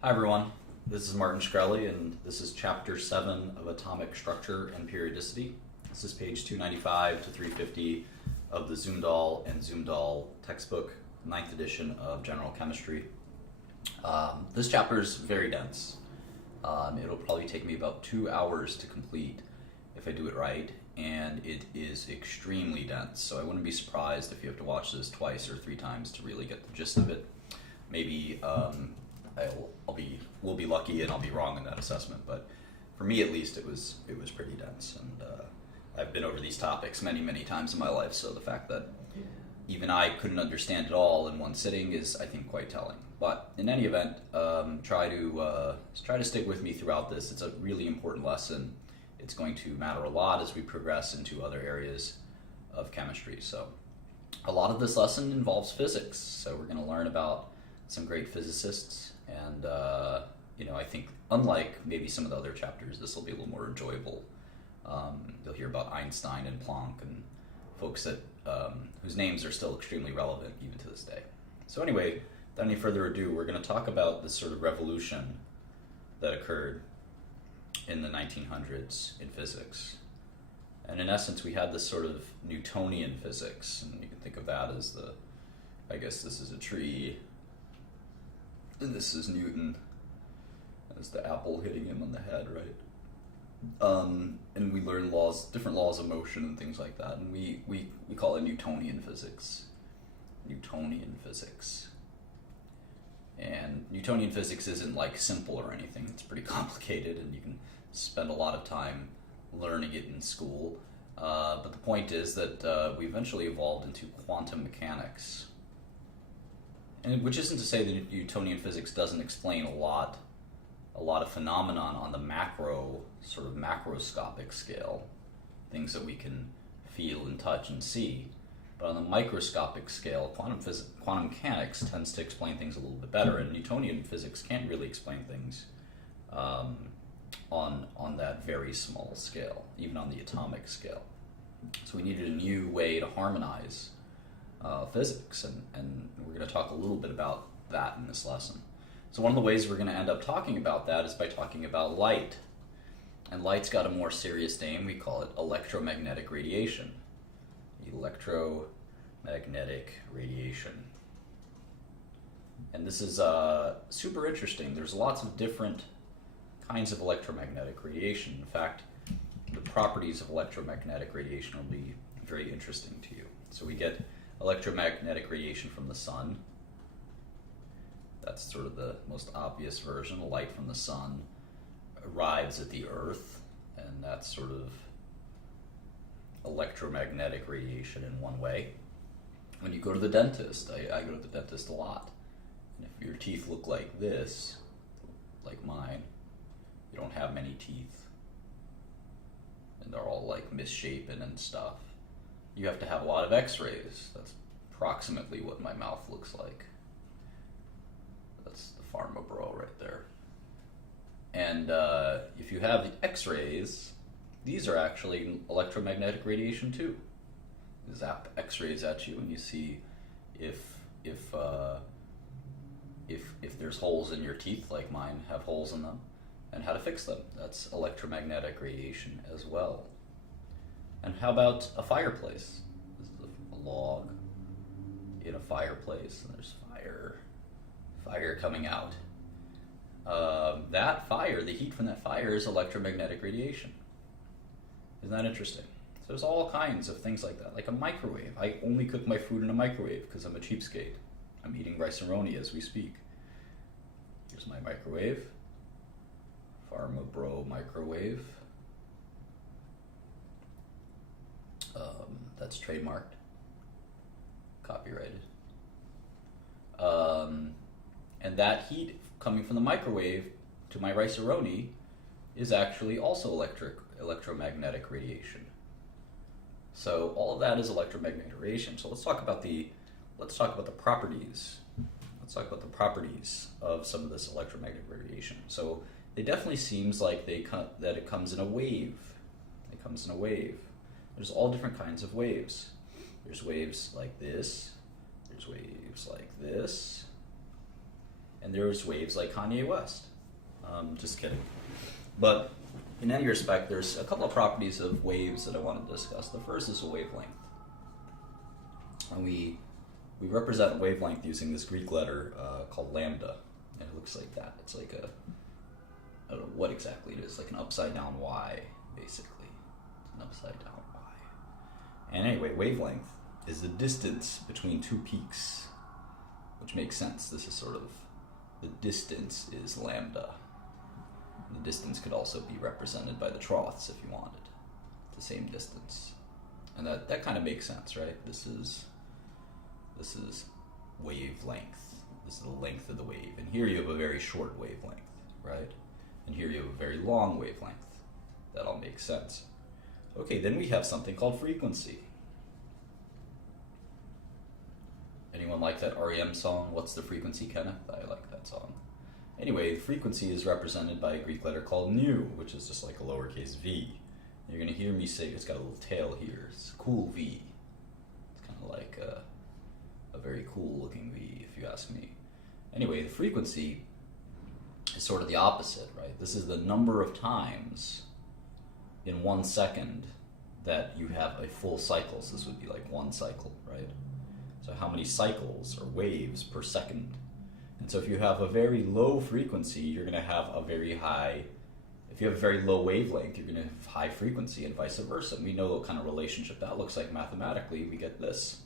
Hi everyone, this is Martin Shkreli and this is chapter 7 of Atomic Structure and Periodicity. This is page 295 to 350 of the Zumdahl and Zumdahl textbook, 9th edition of General Chemistry. This chapter is very dense. It'll probably take me about 2 hours to complete if I do it right, and it is extremely dense, so I wouldn't be surprised if you have to watch this twice or 3 times to really get the gist of it. Maybe we'll be lucky and I'll be wrong in that assessment, but for me at least it was pretty dense, and I've been over these topics many times in my life, so the fact that even I couldn't understand it all in one sitting is, I think, quite telling. But in any event, try to stick with me throughout this. It's a really important lesson. It's going to matter a lot as we progress into other areas of chemistry. So a lot of this lesson involves physics, so we're going to learn about some great physicists, and I think unlike maybe some of the other chapters, this will be a little more enjoyable. You'll hear about Einstein and Planck and folks that whose names are still extremely relevant even to this day. So anyway, without any further ado, we're going to talk about this sort of revolution that occurred in the 1900s in physics. And in essence, we had this sort of Newtonian physics, and you can think of that as I guess this is a tree, and this is Newton. That's the apple hitting him on the head, right? And we learn different laws of motion and things like that, and we call it Newtonian physics. Newtonian physics. And Newtonian physics isn't like simple or anything. It's pretty complicated, and you can spend a lot of time learning it in school. But the point is that we eventually evolved into quantum mechanics. And which isn't to say that Newtonian physics doesn't explain a lot of phenomenon on the sort of macroscopic scale, things that we can feel and touch and see. But on the microscopic scale, quantum mechanics tends to explain things a little bit better, and Newtonian physics can't really explain things on that very small scale, even on the atomic scale. So we needed a new way to harmonize physics, and we're going to talk a little bit about that in this lesson. So one of the ways we're going to end up talking about that is by talking about light. And light's got a more serious name. We call it electromagnetic radiation. Electromagnetic radiation. And this is super interesting. There's lots of different kinds of electromagnetic radiation. In fact, the properties of electromagnetic radiation will be very interesting to you. So we get electromagnetic radiation from the sun. That's sort of the most obvious version. The light from the sun arrives at the earth, and that's sort of electromagnetic radiation in one way. When you go to the dentist, I go to the dentist a lot, and if your teeth look like this, like mine, you don't have many teeth, and they're all like misshapen and stuff, you have to have a lot of x-rays. That's approximately what my mouth looks like. That's the pharma bro right there. And if you have the x-rays, these are actually electromagnetic radiation too. You zap x-rays at you and you see if there's holes in your teeth, like mine have holes in them, and how to fix them. That's electromagnetic radiation as well. And how about a fireplace? This is a log in a fireplace, and there's fire coming out. That fire, the heat from that fire, is electromagnetic radiation. Isn't that interesting? So there's all kinds of things like that, like a microwave. I only cook my food in a microwave because I'm a cheapskate. I'm eating rice-a-roni as we speak. Here's my microwave. Pharma Bro microwave. That's trademarked, copyrighted. And that heat coming from the microwave to my rice-a-roni is actually also electromagnetic radiation. So all of that is electromagnetic radiation. So let's talk about the properties. Let's talk about the properties of some of this electromagnetic radiation. So it definitely seems like that it comes in a wave. It comes in a wave. There's all different kinds of waves. There's waves like this. There's waves like this. and there's waves like Kanye West. Just kidding. But in any respect, there's a couple of properties of waves that I want to discuss. The first is a wavelength. And we represent wavelength using this Greek letter called lambda. And it looks like that. It's like I don't know what exactly it is, like an upside down Y, basically. It's an upside down Y. And anyway, wavelength is the distance between two peaks, which makes sense. This is sort of, the distance is lambda. The distance could also be represented by the troughs if you wanted, the same distance. And that kind of makes sense, right? This is wavelength. This is the length of the wave. And here you have a very short wavelength, right? And here you have a very long wavelength. That all makes sense. Okay, then we have something called frequency. Anyone like that REM song, What's the Frequency, Kenneth? I like that song. Anyway, the frequency is represented by a Greek letter called nu, which is just like a lowercase v. You're going to hear me say it's got a little tail here. It's a cool V. It's kind of like a very cool looking V, if you ask me. Anyway, the frequency is sort of the opposite, right? This is the number of times in 1 second that you have a full cycle. So this would be like 1 cycle, right? So how many cycles or waves per second? And so if you have a very low frequency, you're going to have a very high, if you have a very low wavelength, you're going to have high frequency and vice versa. And we know what kind of relationship that looks like mathematically. We get this.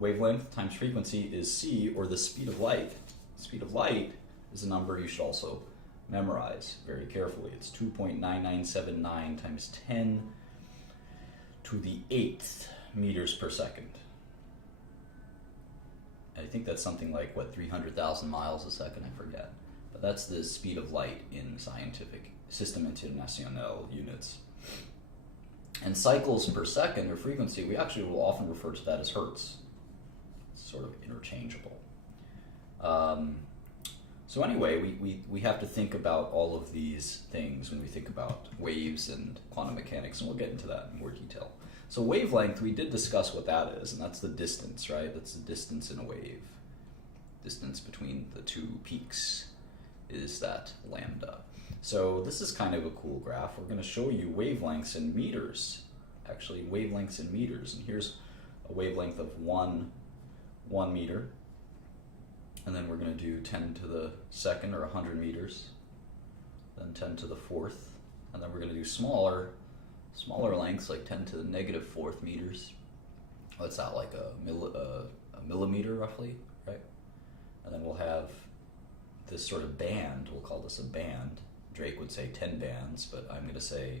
Wavelength times frequency is c, or the speed of light. Speed of light is a number you should also memorize very carefully. It's 2.9979 times 10 to the 8th meters per second. I think that's something like, 300,000 miles a second, I forget. But that's the speed of light in scientific System International units. And cycles per second, or frequency, we actually will often refer to that as hertz. It's sort of interchangeable. So anyway, we have to think about all of these things when we think about waves and quantum mechanics, and we'll get into that in more detail. So wavelength, we did discuss what that is, and that's the distance, right? That's the distance in a wave. Distance between the two peaks is that lambda. So this is kind of a cool graph. We're going to show you wavelengths in meters, actually wavelengths in meters. And here's a wavelength of one meter. And then we're going to do 10 to the second, or 100 meters. Then 10 to the fourth. And then we're going to do smaller lengths, like 10 to the negative fourth meters. What's that, like a millimeter roughly, right? And then we'll have this sort of band. We'll call this a band. Drake would say 10 bands, but I'm going to say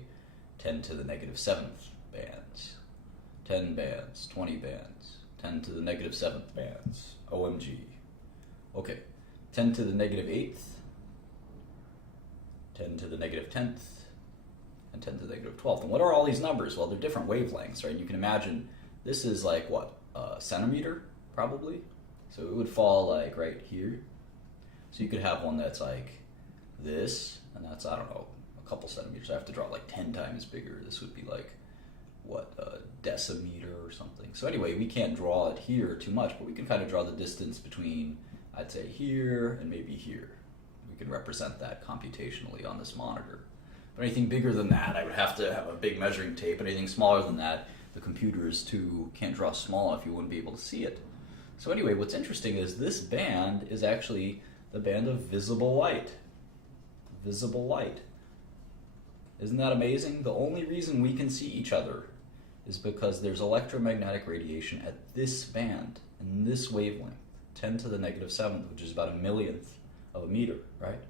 10 to the negative 7th bands. 10 bands, 20 bands, 10 to the negative 7th bands. OMG. Okay, 10 to the negative 8th, 10 to the negative 10th, and 10 to the negative 12th. And what are all these numbers? Well, they're different wavelengths, right? You can imagine this is like, what, a centimeter, probably? So it would fall like right here. So you could have one that's like this, and that's, I don't know, a couple centimeters. I have to draw it like 10 times bigger. This would be like, what, a decimeter or something. So anyway, we can't draw it here too much, but we can kind of draw the distance between, I'd say, here and maybe here. We can represent that computationally on this monitor. But anything bigger than that, I would have to have a big measuring tape. Anything smaller than that, the computers too can't draw small enough, you wouldn't be able to see it. So anyway, what's interesting is this band is actually the band of visible light. Visible light. Isn't that amazing? The only reason we can see each other is because there's electromagnetic radiation at this band, in this wavelength, 10 to the negative 7th, which is about a millionth of a meter, right?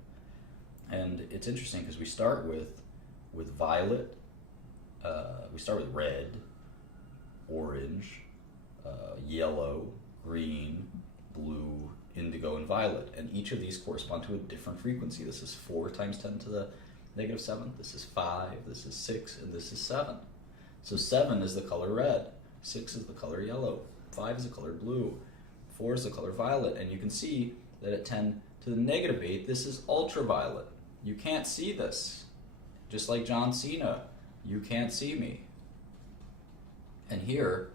And it's interesting because we start with violet, we start with red, orange, yellow, green, blue, indigo, and violet. And each of these correspond to a different frequency. This is 4 times 10 to the negative 7th. This is 5, this is 6, and this is 7. So 7 is the color red, 6 is the color yellow, 5 is the color blue, 4 is the color violet. And you can see that at 10 to the negative 8, this is ultraviolet. You can't see this. Just like John Cena, you can't see me. And here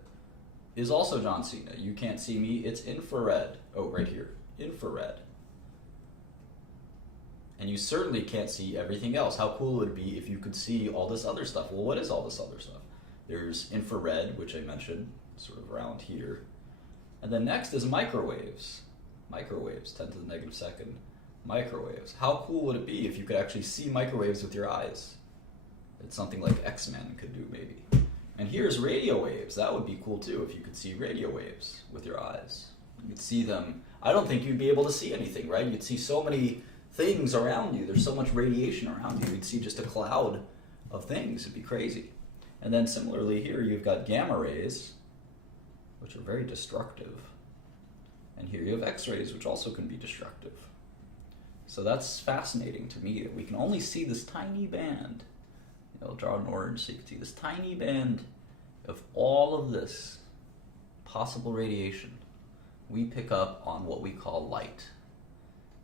is also John Cena. You can't see me, it's infrared. Oh, right here, infrared. And you certainly can't see everything else. How cool would it be if you could see all this other stuff? Well, what is all this other stuff? There's infrared, which I mentioned, sort of around here. And then next is microwaves. Microwaves, 10 to the negative second. Microwaves. How cool would it be if you could actually see microwaves with your eyes? It's something like X-Men could do, maybe. And here's radio waves. That would be cool too, if you could see radio waves with your eyes. You could see them. I don't think you'd be able to see anything, right? You'd see so many things around you. There's so much radiation around you. You'd see just a cloud of things. It'd be crazy. And then similarly here, you've got gamma rays, which are very destructive. And here you have X-rays, which also can be destructive. So that's fascinating to me, that we can only see this tiny band. I'll draw an orange so you can see this tiny band of all of this possible radiation. We pick up on what we call light.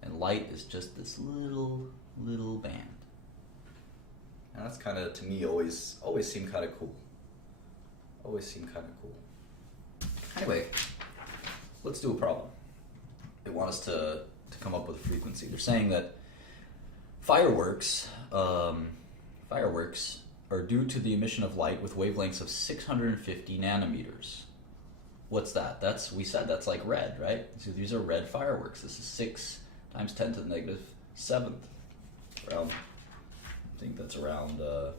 And light is just this little band. And that's kind of, to me, always seemed kind of cool. Always seemed kind of cool. Anyway, let's do a problem. They want us to come up with a frequency. They're saying that fireworks are due to the emission of light with wavelengths of 650 nanometers. What's that? We said that's like red, right? So these are red fireworks. This is 6 times 10 to the negative 7th. Around, I think that's around a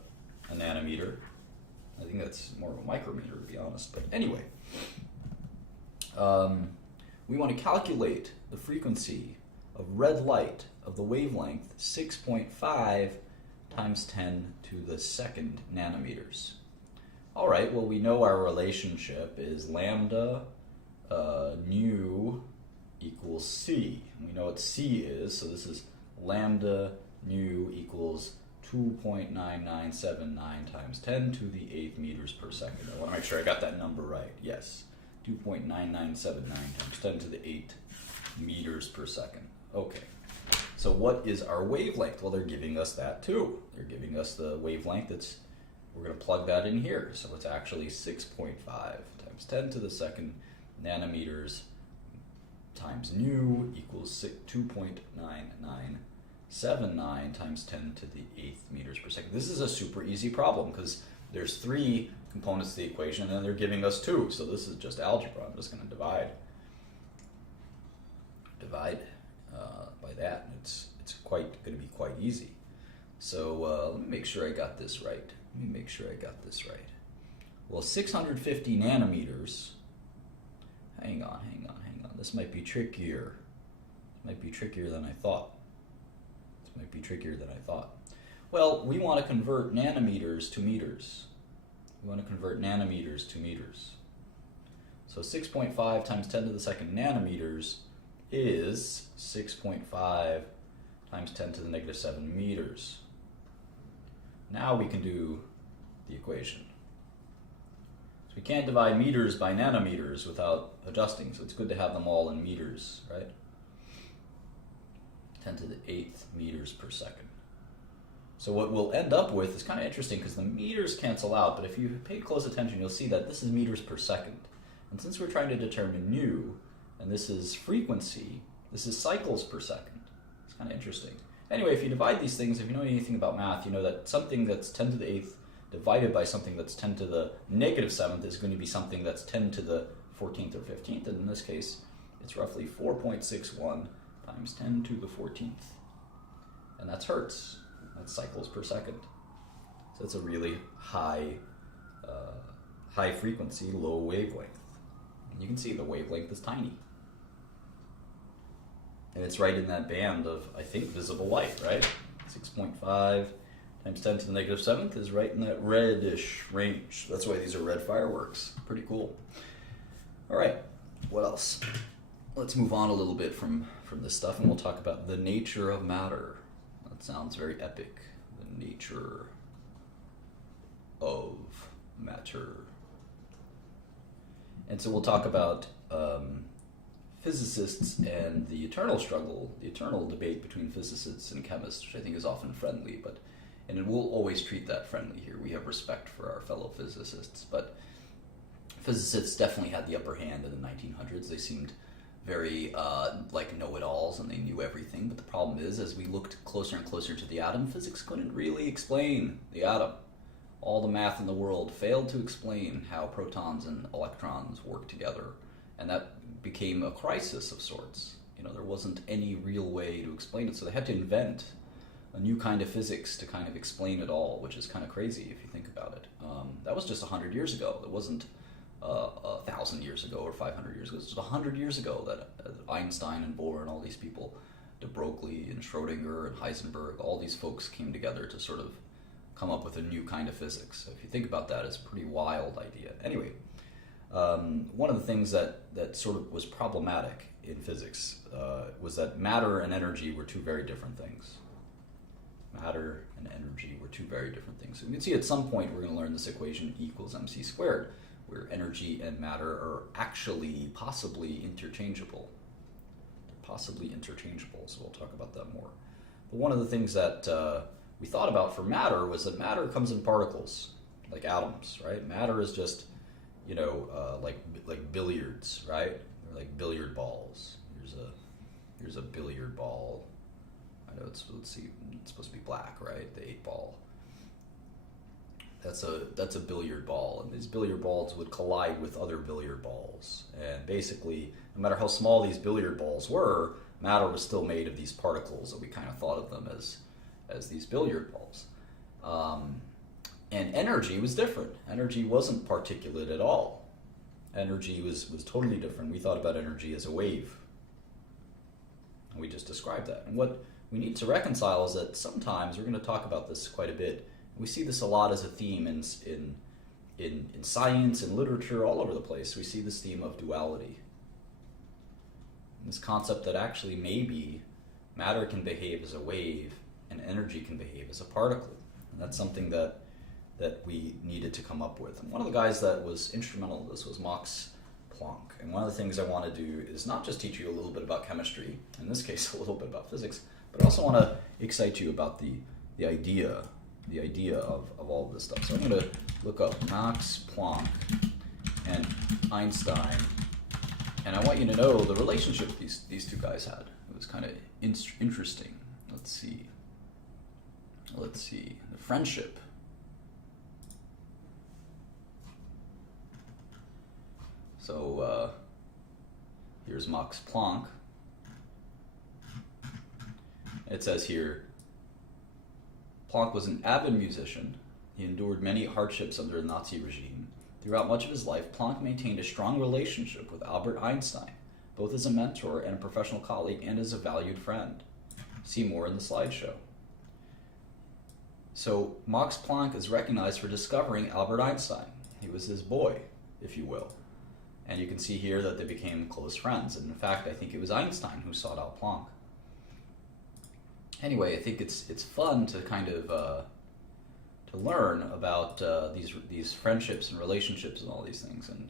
nanometer. I think that's more of a micrometer, to be honest. But anyway, we want to calculate the frequency of red light of the wavelength 6.5 times 10 to the second nanometers. All right, well, we know our relationship is lambda nu equals c. We know what c is, so this is lambda nu equals 2.9979 times 10 to the 8th meters per second. I want to make sure I got that number right. Yes, 2.9979 times 10 to the 8th meters per second. Okay. So what is our wavelength? Well, they're giving us that too. They're giving us the wavelength we're going to plug that in here. So it's actually 6.5 times 10 to the second nanometers times nu equals 2.9979 times 10 to the 8th meters per second. This is a super easy problem because there's 3 components to the equation and they're giving us 2. So this is just algebra. I'm just going to divide by that, and it's going to be quite easy. So let me make sure I got this right. Well, 650 nanometers. Hang on. This might be trickier. Than I thought. Well, we want to convert nanometers to meters. So 6.5 times 10 to the second nanometers is 6.5 times 10 to the negative 7 meters. Now we can do the equation. So we can't divide meters by nanometers without adjusting, so it's good to have them all in meters, right? 10 to the 8th meters per second. So what we'll end up with is kind of interesting because the meters cancel out, but if you pay close attention, you'll see that this is meters per second. And since we're trying to determine nu, and this is frequency, this is cycles per second. It's kind of interesting. Anyway, if you divide these things, if you know anything about math, you know that something that's 10 to the 8th divided by something that's 10 to the negative 7th is going to be something that's 10 to the 14th or 15th, and in this case, it's roughly 4.61 times 10 to the 14th. And that's hertz. That's cycles per second. So it's a really high frequency, low wavelength. And you can see the wavelength is tiny. And it's right in that band of, I think, visible light, right? 6.5 times 10 to the negative 7th is right in that reddish range. That's why these are red fireworks. Pretty cool. All right, what else? Let's move on a little bit from this stuff, and we'll talk about the nature of matter. That sounds very epic. The nature of matter. And so we'll talk about physicists and the eternal struggle, the eternal debate between physicists and chemists, which I think is often friendly, and we'll always treat that friendly here. We have respect for our fellow physicists, but physicists definitely had the upper hand in the 1900s. They seemed very like know-it-alls, and they knew everything. But the problem is, as we looked closer and closer to the atom, physics couldn't really explain the atom. All the math in the world failed to explain how protons and electrons work together, and that became a crisis of sorts. There wasn't any real way to explain it, so they had to invent a new kind of physics to kind of explain it all, which is kind of crazy if you think about it. That was just 100 years ago. It wasn't 1,000 years ago or 500 years ago. It was just 100 years ago that Einstein and Bohr and all these people, de Broglie and Schrodinger and Heisenberg, all these folks came together to sort of come up with a new kind of physics. So if you think about that, it's a pretty wild idea. Anyway, one of the things that sort of was problematic in physics was that matter and energy were two very different things. Matter and energy were two very different things. So you can see at some point we're going to learn this equation E equals mc squared, where energy and matter are actually possibly interchangeable. They're possibly interchangeable, so we'll talk about that more. But one of the things that we thought about for matter was that matter comes in particles, like atoms, right? Matter is just, like billiards, right? They're like billiard balls. Here's a billiard ball. I know it's supposed to be black, right? The 8-ball. That's a billiard ball, and these billiard balls would collide with other billiard balls. And basically, no matter how small these billiard balls were, matter was still made of these particles that we kind of thought of them as these billiard balls. And energy was different. Energy wasn't particulate at all. Energy was totally different. We thought about energy as a wave. And we just described that. And what we need to reconcile is that sometimes, we're going to talk about this quite a bit, we see this a lot as a theme in science and literature all over the place. We see this theme of duality. This concept that actually maybe matter can behave as a wave and energy can behave as a particle. And that's something that we needed to come up with. And one of the guys that was instrumental in this was Max Planck. And one of the things I want to do is not just teach you a little bit about chemistry, in this case a little bit about physics, but I also want to excite you about the idea of all of this stuff. So I'm going to look up Max Planck and Einstein, and I want you to know the relationship these two guys had. It was kind of interesting. Let's see. The friendship. So here's Max Planck. It says here, Planck was an avid musician. He endured many hardships under the Nazi regime. Throughout much of his life, Planck maintained a strong relationship with Albert Einstein, both as a mentor and a professional colleague and as a valued friend. See more in the slideshow. So Max Planck is recognized for discovering Albert Einstein. He was his boy, if you will. And you can see here that they became close friends. And in fact, I think it was Einstein who sought out Planck. Anyway, I think it's fun to kind of to learn about these friendships and relationships and all these things. And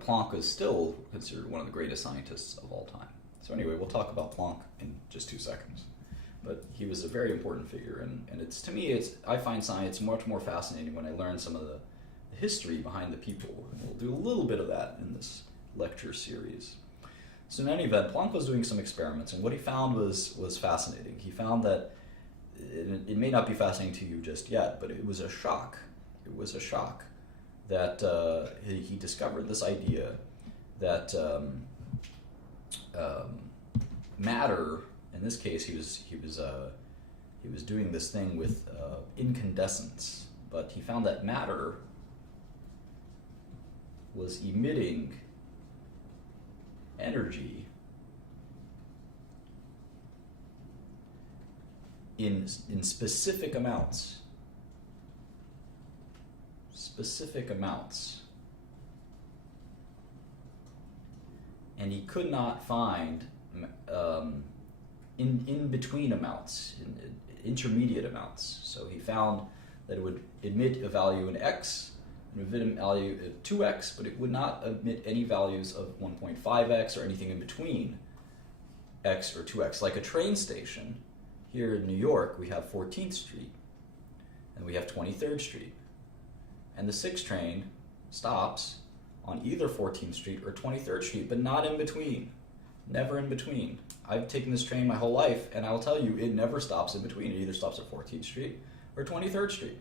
Planck is still considered one of the greatest scientists of all time. So anyway, we'll talk about Planck in just 2 seconds. But he was a very important figure, and I find science much more fascinating when I learn some of the history behind the people. And we'll do a little bit of that in this lecture series. So in any event, Planck was doing some experiments, and what he found was fascinating. He found that, it may not be fascinating to you just yet, but it was a shock. It was a shock that he discovered this idea that matter, in this case, he was doing this thing with incandescence, but he found that matter was emitting energy in specific amounts. And he could not find in between amounts, intermediate amounts. So he found that it would emit a value in x, and emit a value of 2x, but it would not emit any values of 1.5x or anything in between x or 2x. Like a train station, here in New York, we have 14th Street, and we have 23rd Street. And the 6 train stops on either 14th Street or 23rd Street, but not in between. Never in between. I've taken this train my whole life, and I'll tell you, it never stops in between. It either stops at 14th Street or 23rd Street.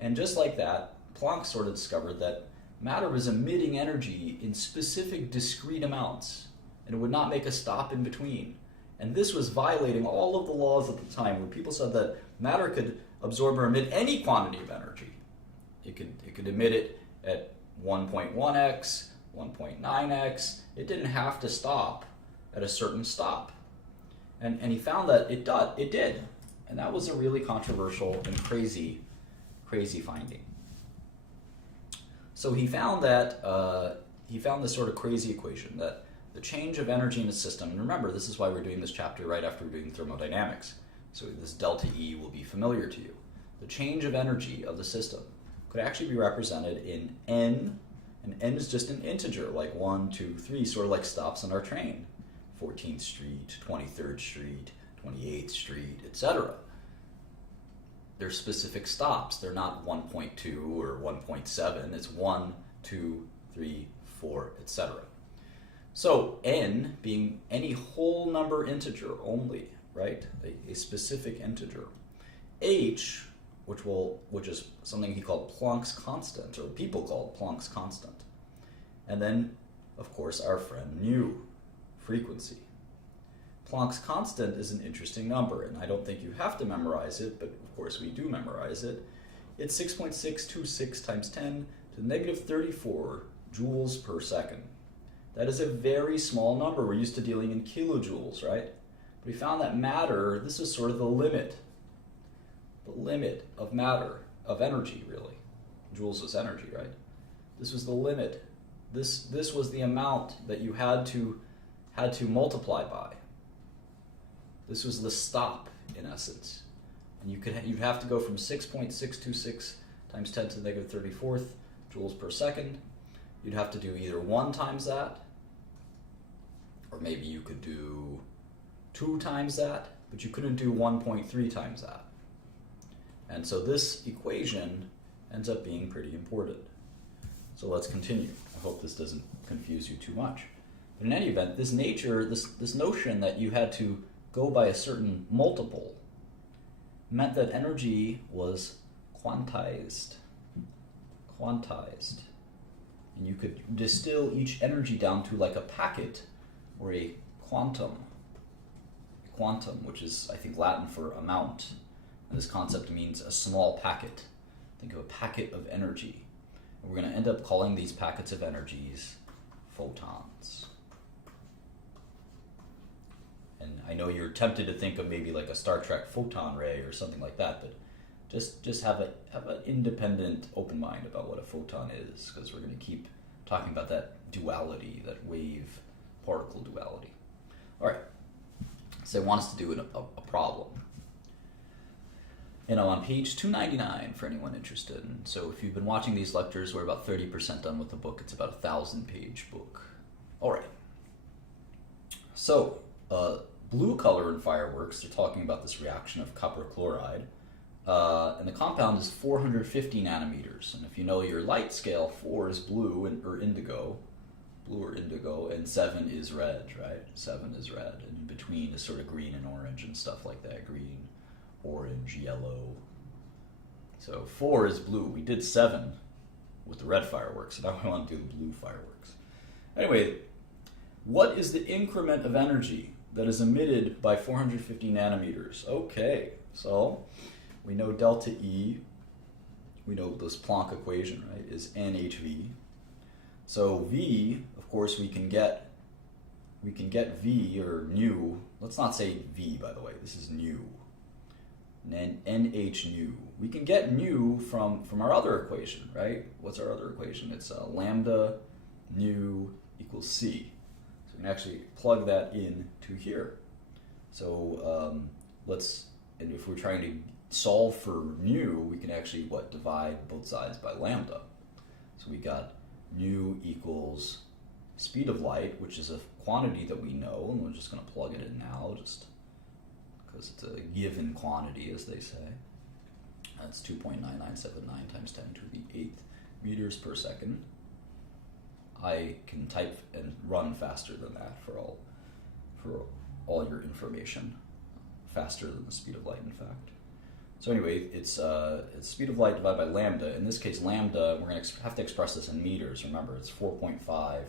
And just like that, Planck sort of discovered that matter was emitting energy in specific discrete amounts, and it would not make a stop in between. And this was violating all of the laws at the time, where people said that matter could absorb or emit any quantity of energy. It could emit it at 1.1x, 1.9x. It didn't have to stop at a certain stop. And he found that it did. And that was a really controversial and crazy finding. So he found that this sort of crazy equation that the change of energy in a system, and remember, this is why we're doing this chapter right after we're doing thermodynamics, so this delta E will be familiar to you. The change of energy of the system could actually be represented in n, and n is just an integer, like 1, 2, 3, sort of like stops on our train. 14th Street, 23rd Street, 28th Street, etc. They're specific stops. They're not 1.2 or 1.7. It's 1, 2, 3, 4, etc. So n being any whole number integer only, right? A specific integer. H, which is something he called Planck's constant, or people called Planck's constant. And then, of course, our friend mu, frequency. Planck's constant is an interesting number, and I don't think you have to memorize it, but of course we do memorize it. It's 6.626 times 10 to the negative 34 joules per second. That is a very small number. We're used to dealing in kilojoules, right? But we found that matter, this is sort of the limit of matter, of energy, really. Joules is energy, right? This was the limit. This was the amount that you had to multiply by. This was the stop, in essence. And you'd have to go from 6.626 times 10 to the negative 34th joules per second. You'd have to do either 1 times that, or maybe you could do 2 times that, but you couldn't do 1.3 times that. And so this equation ends up being pretty important. So let's continue. I hope this doesn't confuse you too much. But in any event, this notion that you had to go by a certain multiple meant that energy was quantized. And you could distill each energy down to like a packet or a quantum. A quantum, which is, I think, Latin for amount. And this concept means a small packet. Think of a packet of energy. And we're going to end up calling these packets of energies photons. And I know you're tempted to think of maybe like a Star Trek photon ray or something like that, but just have an independent, open mind about what a photon is, because we're going to keep talking about that duality, that wave-particle duality. All right, so I want us to do a problem. On page 299, for anyone interested. And so if you've been watching these lectures, we're about 30% done with the book. It's about a 1,000-page book. All right. So, blue color in fireworks, they're talking about this reaction of copper chloride. And the compound is 450 nanometers. And if you know your light scale, 4 is blue or indigo, and 7 is red, right? 7 is red. And in between is sort of green and orange and stuff like that. Green, orange, yellow. So 4 is blue. We did 7 with the red fireworks, and now I want to do the blue fireworks. Anyway, what is the increment of energy that is emitted by 450 nanometers? Okay, so we know delta E, we know this Planck equation, right, is NHV. So V, of course, we can get V, or nu. Let's not say V, by the way. This is nu. NH nu. We can get nu from our other equation, right? What's our other equation? It's lambda nu equals C. So we can actually plug that in to here. So and if we're trying to solve for nu, we can actually, divide both sides by lambda. So we got nu equals speed of light, which is a quantity that we know, and we're just going to plug it in now, just because it's a given quantity, as they say. That's 2.9979 times 10 to the 8th meters per second. I can type and run faster than that for all for all your information, faster than the speed of light, in fact. So anyway, it's speed of light divided by lambda. In this case, lambda, we're going to have to express this in meters. Remember, it's 4.5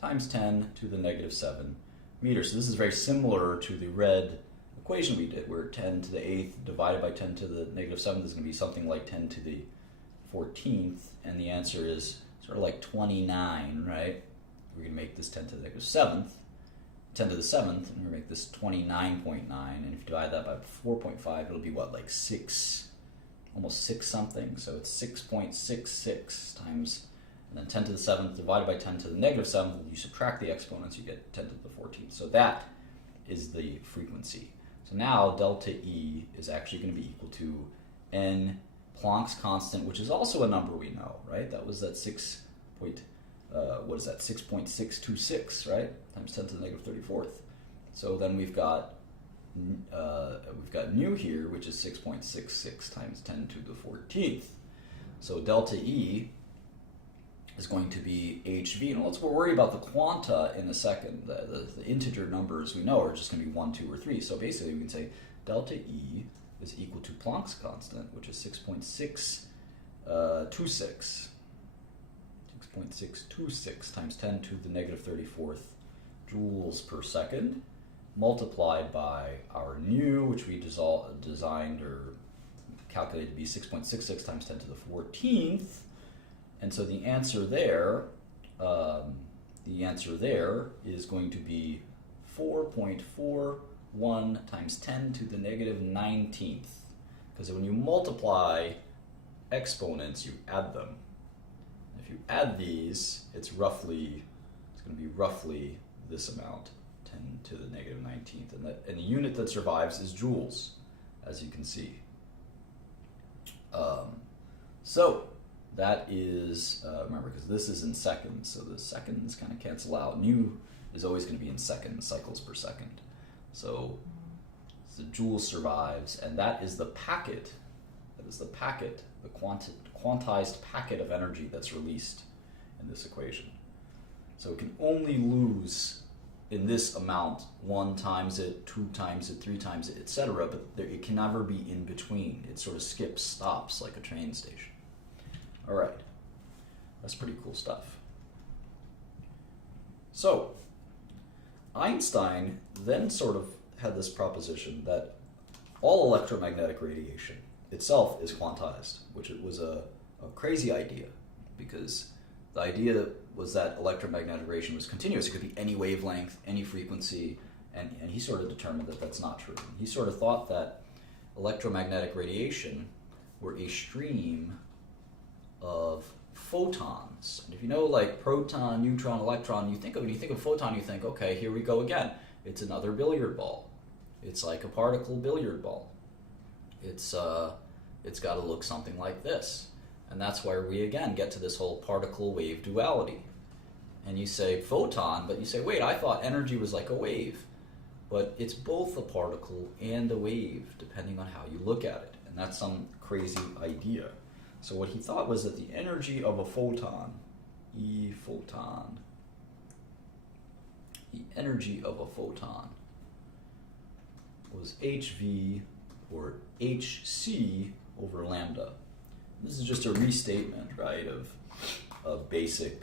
times 10 to the negative 7 meters. So this is very similar to the red equation we did, where 10 to the 8th divided by 10 to the negative 7th is going to be something like 10 to the 14th, and the answer is sort of like 29, right? We're going to make this 10 to the negative 7th, 10 to the 7th, and we're going to make this 29.9, and if you divide that by 4.5, it'll be what, like 6, almost 6 something, so it's 6.66 times, and then 10 to the 7th divided by 10 to the negative 7th, you subtract the exponents, you get 10 to the 14th. So that is the frequency. So now delta E is actually going to be equal to n Planck's constant, which is also a number we know, right? That was that 6.626, right? Times 10 to the negative 34th. So then we've got nu here, which is 6.66 times 10 to the 14th. So delta E is going to be hv, and let's worry about the quanta in a second. The integer numbers we know are just going to be 1, 2, or 3. So basically we can say delta E is equal to Planck's constant, which is 6.626 times 10 to the negative 34th joules per second, multiplied by our nu, which we designed or calculated to be 6.66 times 10 to the 14th. And so the answer there is going to be 4.41 times 10 to the negative 19th. Because when you multiply exponents, you add them. If you add these, it's going to be roughly this amount, 10 to the negative 19th. And the unit that survives is joules, as you can see. So that is, remember, because this is in seconds, so the seconds kind of cancel out. Nu is always going to be in seconds, cycles per second. So the joule survives, and that is the packet, the quantized packet of energy that's released in this equation. So it can only lose in this amount 1 times it, 2 times it, 3 times it, etc., but it can never be in between. It sort of stops like a train station. All right, that's pretty cool stuff. So Einstein then sort of had this proposition that all electromagnetic radiation itself is quantized, which was a crazy idea, because the idea was that electromagnetic radiation was continuous. It could be any wavelength, any frequency, and he sort of determined that that's not true. He sort of thought that electromagnetic radiation were a stream of photons. And if you know, like proton, neutron, electron, when you think of photon, you think, okay, here we go again. It's another billiard ball. It's like a particle billiard ball. It's got to look something like this. And that's where we again get to this whole particle wave duality. And you say photon, but you say, wait, I thought energy was like a wave. But it's both a particle and a wave, depending on how you look at it. And that's some crazy idea. So what he thought was that the energy of a photon, the energy of a photon was hv, or hc, over lambda. This is just a restatement, right, of basic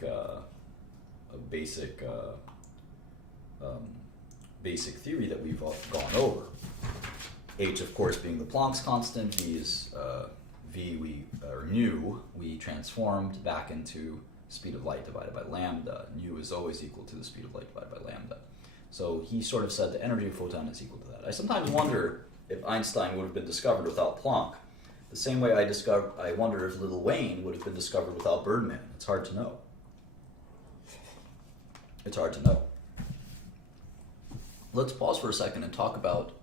theory that we've gone over. H, of course, being the Planck's constant. V is nu, we transformed back into speed of light divided by lambda. Nu is always equal to the speed of light divided by lambda. So he sort of said the energy of a photon is equal to that. I sometimes wonder if Einstein would have been discovered without Planck. The same way I wonder if Lil Wayne would have been discovered without Birdman. It's hard to know. It's hard to know. Let's pause for a second and talk about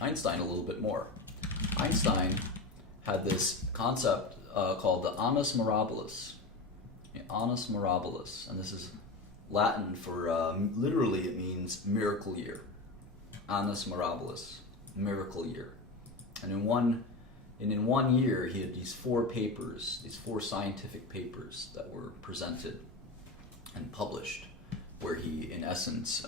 Einstein a little bit more. Einstein had this concept called the annus mirabilis. Annus mirabilis, and this is Latin for, literally it means miracle year. Annus mirabilis, miracle year. And in one year, he had these 4 scientific papers that were presented and published, where he, in essence,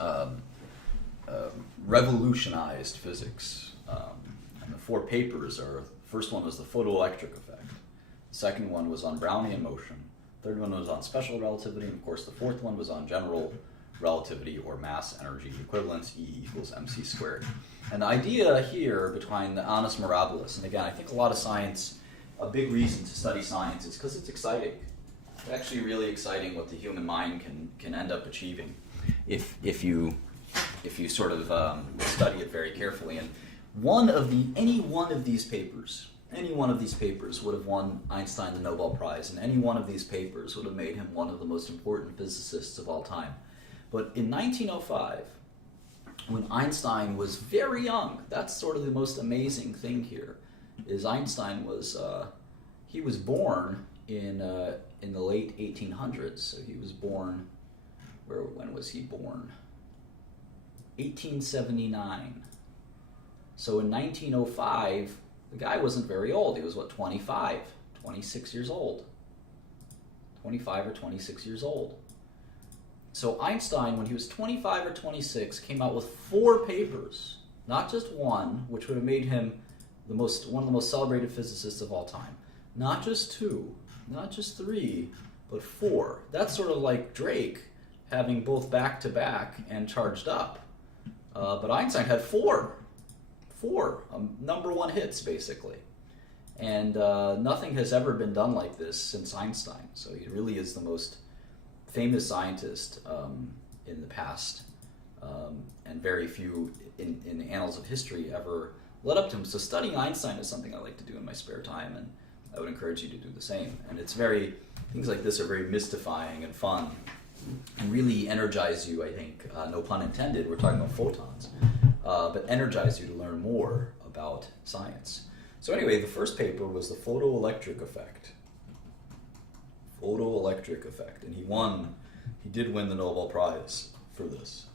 revolutionized physics. And the four papers are, the first one was the photoelectric effect. The second one was on Brownian motion. The third one was on special relativity. And of course, the fourth one was on general relativity, or mass energy equivalence, E equals mc squared. And the idea here behind the annus mirabilis, and again, I think a lot of science, a big reason to study science is because it's exciting. It's actually really exciting what the human mind can end up achieving if you sort of study it very carefully. And any one of these papers would have won Einstein the Nobel Prize, and any one of these papers would have made him one of the most important physicists of all time. But in 1905, when Einstein was very young, that's sort of the most amazing thing here, is Einstein was he was born in the late 1800s. So he was born, when was he born? 1879. So in 1905, the guy wasn't very old. He was, 26 years old. 25 or 26 years old. So Einstein, when he was 25 or 26, came out with 4 papers, not just one, which would have made him one of the most celebrated physicists of all time. Not just 2, not just 3, but 4. That's sort of like Drake having both back-to-back and charged up. But Einstein had 4 number one hits, basically. And nothing has ever been done like this since Einstein. So he really is the most famous scientist in the past, and very few in the annals of history ever led up to him. So studying Einstein is something I like to do in my spare time, and I would encourage you to do the same. And things like this are very mystifying and fun, and really energize you, I think, no pun intended, we're talking about photons, but energize you to learn more about science. So anyway, the first paper was the photoelectric effect. Photoelectric effect, and he did win the Nobel Prize for this.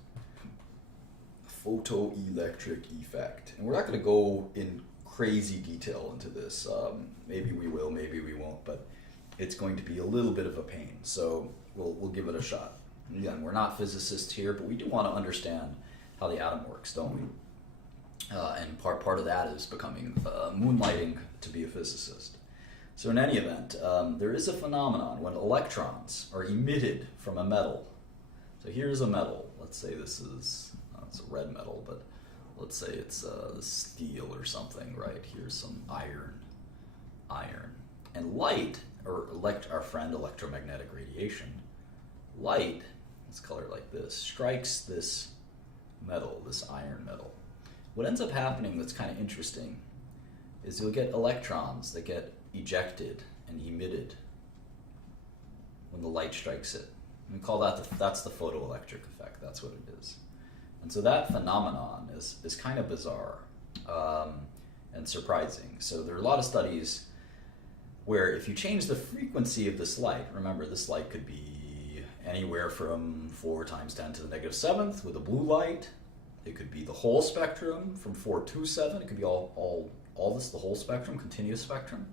Photoelectric effect. And we're not going to go in crazy detail into this. Maybe we will, maybe we won't, but it's going to be a little bit of a pain, so we'll give it a shot. Again, we're not physicists here, but we do want to understand how the atom works, don't we? And part of that is becoming moonlighting to be a physicist. So in any event, there is a phenomenon when electrons are emitted from a metal. So here's a metal. Let's say this is, it's a red metal, but let's say it's steel or something, right? Here's some iron. And light, or our friend electromagnetic radiation, light, let's color it like this, strikes this metal, this iron metal. What ends up happening that's kind of interesting is you'll get electrons that get ejected and emitted when the light strikes it. We call that's the photoelectric effect. That's what it is. And so that phenomenon is kind of bizarre and surprising. So there are a lot of studies where if you change the frequency of this light, remember this light could be anywhere from 4 times 10 to the negative 7th with a blue light. It could be the whole spectrum from 4 to 7. It could be all this, the whole spectrum, continuous spectrum.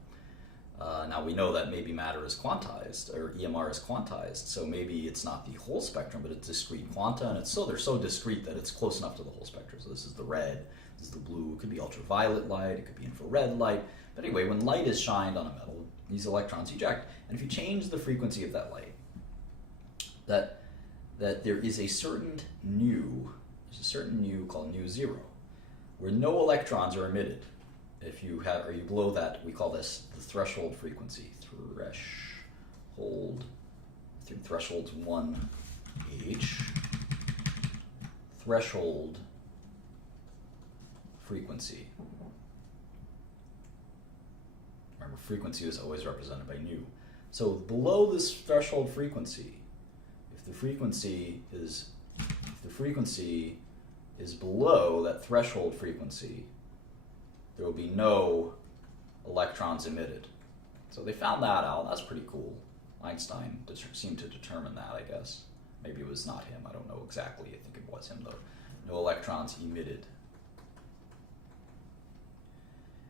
Now we know that maybe matter is quantized, or EMR is quantized, so maybe it's not the whole spectrum, but it's discrete quanta, and they're so discrete that it's close enough to the whole spectrum. So this is the red, this is the blue, it could be ultraviolet light, it could be infrared light. But anyway, when light is shined on a metal, these electrons eject, and if you change the frequency of that light, that there is a certain nu called nu zero, where no electrons are emitted. If you have, or you below that, we call this the threshold frequency. Threshold's 1H. Threshold frequency. Remember, frequency is always represented by nu. So below this threshold frequency, if the frequency is below that threshold frequency, there will be no electrons emitted. So they found that out. That's pretty cool. Einstein seemed to determine that, I guess. Maybe it was not him. I don't know exactly. I think it was him, though. No electrons emitted.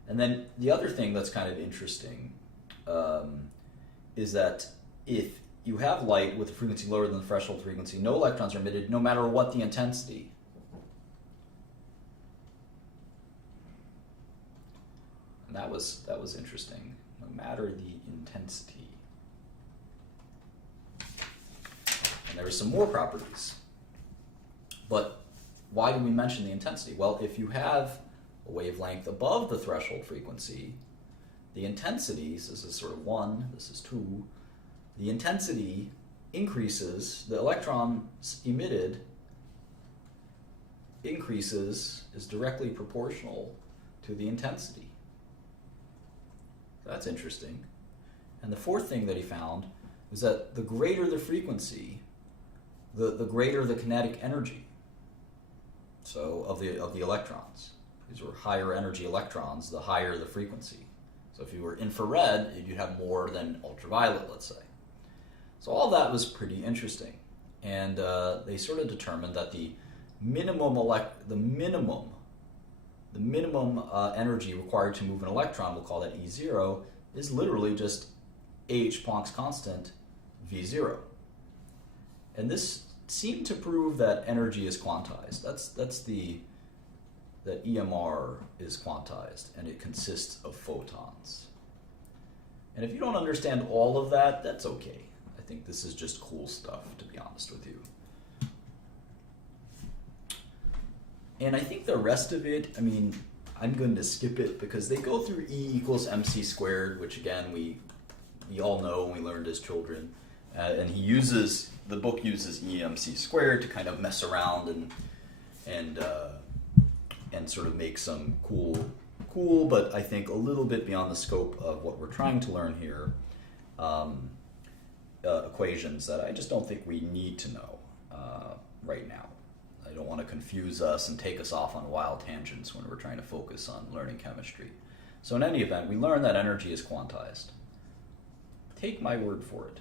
And then the other thing that's kind of interesting is that if you have light with a frequency lower than the threshold frequency, no electrons are emitted no matter what the intensity. that was interesting. No matter the intensity. And there are some more properties. But why do we mention the intensity? Well, if you have a wavelength above the threshold frequency, the intensities, this is sort of 1, this is 2, the intensity increases, the electrons emitted increases, is directly proportional to the intensity. That's interesting. And the fourth thing that he found is that the greater the frequency, the greater the kinetic energy. So of the electrons. These were higher energy electrons, the higher the frequency. So if you were infrared, you'd have more than ultraviolet, let's say. So all that was pretty interesting. And they sort of determined that the minimum energy required to move an electron, we'll call that E0, is literally just h Planck's constant V0. And this seemed to prove that energy is quantized. That EMR is quantized, and it consists of photons. And if you don't understand all of that, that's okay. I think this is just cool stuff, to be honest with you. And I think the rest of it, I mean, I'm going to skip it because they go through E equals mc squared, which again, we all know and we learned as children. And the book uses E mc squared to kind of mess around and sort of make some cool, but I think a little bit beyond the scope of what we're trying to learn here, equations that I just don't think we need to know right now. I don't want to confuse us and take us off on wild tangents when we're trying to focus on learning chemistry. So in any event, we learn that energy is quantized. Take my word for it.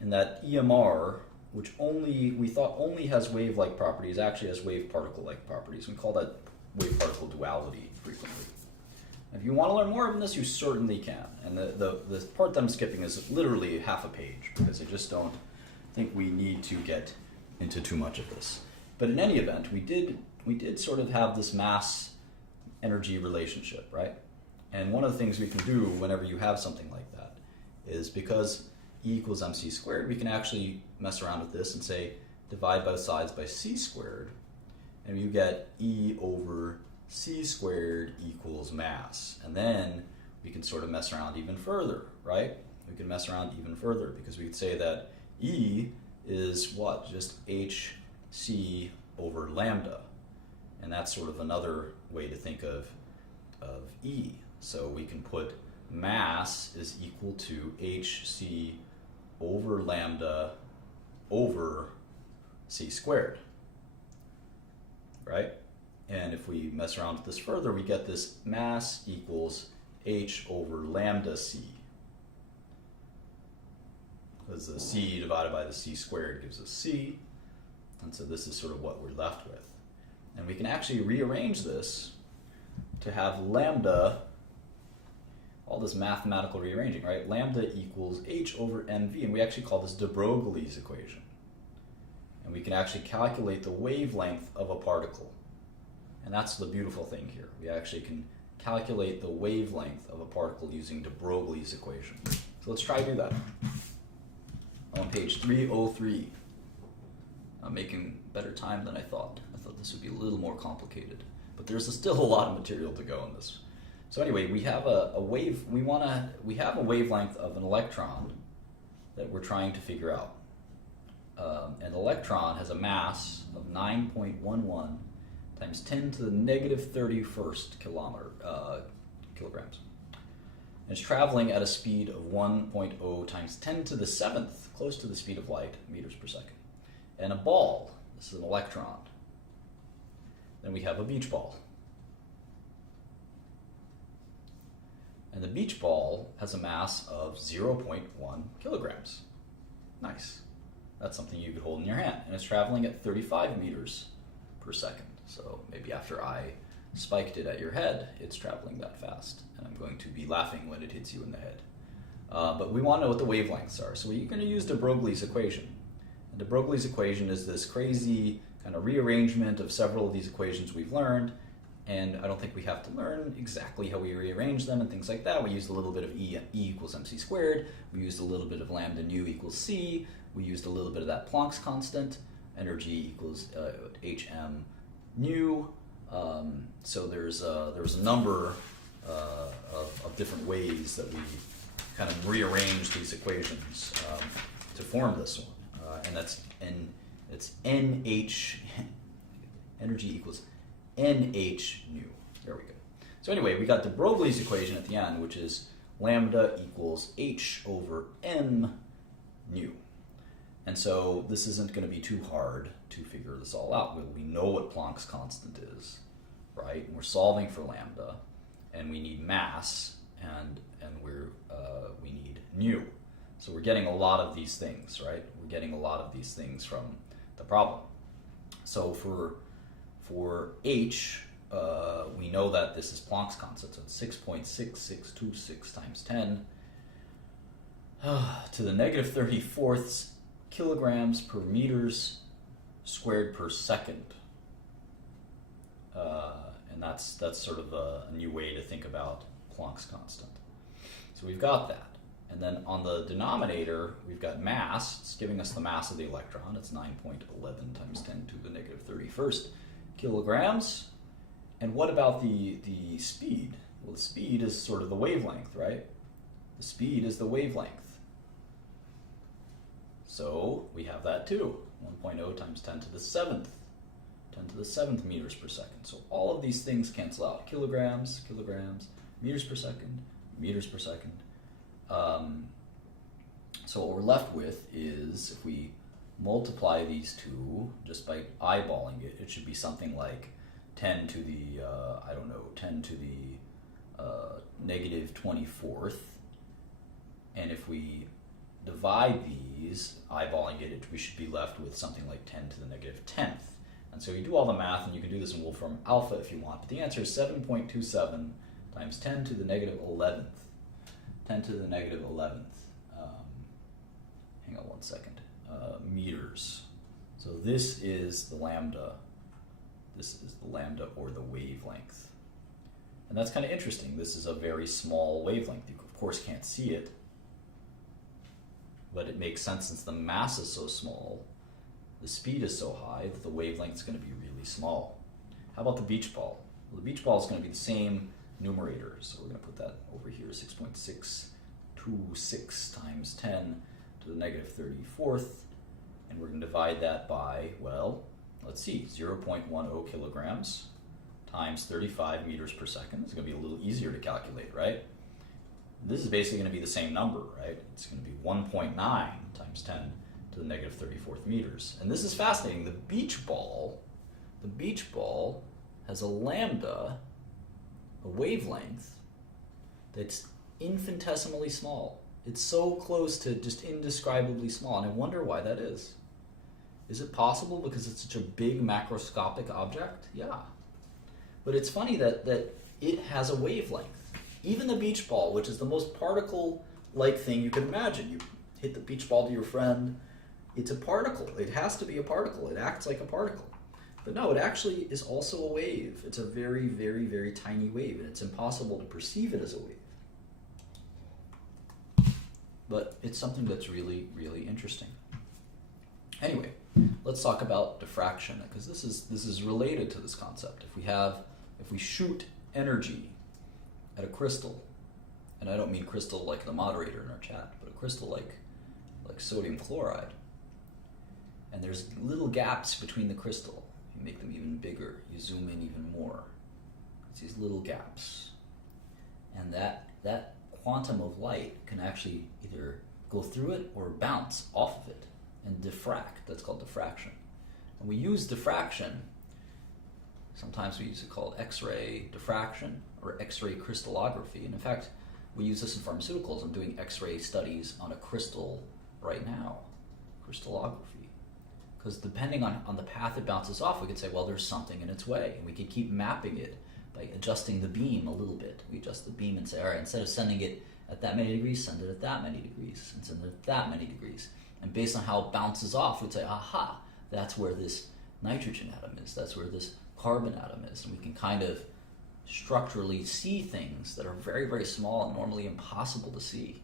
And that EMR, which we thought only has wave-like properties, actually has wave-particle-like properties. We call that wave-particle duality frequently. If you want to learn more of this, you certainly can. And the part that I'm skipping is literally half a page, because I just don't think we need to get into too much of this. But in any event, we did sort of have this mass-energy relationship, right? And one of the things we can do whenever you have something like that is, because E equals mc squared, we can actually mess around with this and say divide both sides by c squared, and you get E over c squared equals mass. And then we can sort of mess around even further, right? We can mess around even further because we could say that E is what? Just hc over lambda. And that's sort of another way to think of E. So we can put mass is equal to hc over lambda over c squared, right? And if we mess around with this further, we get this mass equals h over lambda c. Because the c divided by the c squared gives us c, and so this is sort of what we're left with. And we can actually rearrange this to have lambda, all this mathematical rearranging, right? Lambda equals h over mv, and we actually call this de Broglie's equation. And we can actually calculate the wavelength of a particle. And that's the beautiful thing here. We actually can calculate the wavelength of a particle using de Broglie's equation. So let's try to do that. On page 303. I'm making better time than I thought. I thought this would be a little more complicated. But there's still a lot of material to go in this. So anyway, we have a wave. We have a wavelength of an electron that we're trying to figure out. An electron has a mass of 9.11 times 10 to the negative 31st kilograms. And it's traveling at a speed of 1.0 times 10 to the 7th, close to the speed of light, meters per second. And a ball, this is an electron. Then we have a beach ball. And the beach ball has a mass of 0.1 kilograms. Nice. That's something you could hold in your hand. And it's traveling at 35 meters per second. So maybe after I spiked it at your head, it's traveling that fast. And I'm going to be laughing when it hits you in the head. But we want to know what the wavelengths are. So we're going to use de Broglie's equation. And de Broglie's equation is this crazy kind of rearrangement of several of these equations we've learned. and I don't think we have to learn exactly how we rearrange them and things like that. We used a little bit of E equals mc squared. We used a little bit of lambda nu equals c. We used a little bit of that Planck's constant. Energy equals hm nu. So there's a number of different ways that we kind of rearrange these equations to form this one, and it's nh energy equals nh nu. There we go. So anyway, we got de Broglie's equation at the end, which is lambda equals h over m nu. And so this isn't going to be too hard to figure this all out. We know what Planck's constant is, right? And we're solving for lambda, and we need mass, and we need nu. So we're getting a lot of these things, right? We're getting a lot of these things from the problem. So for h, we know that this is Planck's constant, so it's 6.6626 times 10 to the negative 34th kilograms per meters squared per second. And that's sort of a new way to think about Planck's constant. So we've got that. And then on the denominator, we've got mass. It's giving us the mass of the electron. It's 9.11 times 10 to the negative 31st kilograms. And what about the speed? Well, the speed is sort of the wavelength, right? The speed is the wavelength. So we have that too. 1.0 times 10 to the 7th. 10 to the 7th meters per second. So all of these things cancel out. Kilograms, meters per second, meters per second. So what we're left with is, if we multiply these two just by eyeballing it, it should be something like 10 to the, 10 to the negative 24th. And if we divide these, eyeballing it, we should be left with something like 10 to the negative 10th. And so you do all the math, and you can do this in Wolfram alpha if you want, but the answer is 7.27 times 10 to the negative 11th. 10 to the negative 11th. Hang on one second. Meters. So this is the lambda. This is the lambda, or the wavelength. And that's kind of interesting. This is a very small wavelength. You, of course, can't see it, but it makes sense since the mass is so small, the speed is so high, that the wavelength is going to be really small. How about the beach ball? Well, the beach ball is going to be the same numerator, so we're going to put that over here, 6.626 times 10 to the negative 34th, and we're going to divide that by, well, let's see, 0.10 kilograms times 35 meters per second. It's going to be a little easier to calculate, right? This is basically going to be the same number, right? It's going to be 1.9 times 10 to the negative 34th meters. And this is fascinating. The beach ball has a lambda, a wavelength, that's infinitesimally small. It's so close to just indescribably small, and I wonder why that is. Is it possible because it's such a big macroscopic object? Yeah. But it's funny that it has a wavelength. Even the beach ball, which is the most particle-like thing you can imagine. You hit the beach ball to your friend, it's a particle. It has to be a particle. It acts like a particle. But no, it actually is also a wave. It's a very, very, very tiny wave, and it's impossible to perceive it as a wave. But it's something that's really, really interesting. Anyway, let's talk about diffraction, because this is related to this concept. If we shoot energy at a crystal, and I don't mean crystal like the moderator in our chat, but a crystal like sodium chloride, and there's little gaps between the crystal. You make them even bigger, you zoom in even more. It's these little gaps. And that quantum of light can actually either go through it or bounce off of it and diffract. That's called diffraction. And we use diffraction, sometimes we use it called X-ray diffraction or X-ray crystallography. And in fact, we use this in pharmaceuticals. I'm doing X-ray studies on a crystal right now, crystallography. Because depending on the path it bounces off, we could say, well, there's something in its way. And we could keep mapping it by adjusting the beam a little bit. We adjust the beam and say, all right, instead of sending it at that many degrees, send it at that many degrees, and send it at that many degrees. And based on how it bounces off, we'd say, aha, that's where this nitrogen atom is. That's where this carbon atom is. And we can kind of structurally see things that are very, very small and normally impossible to see.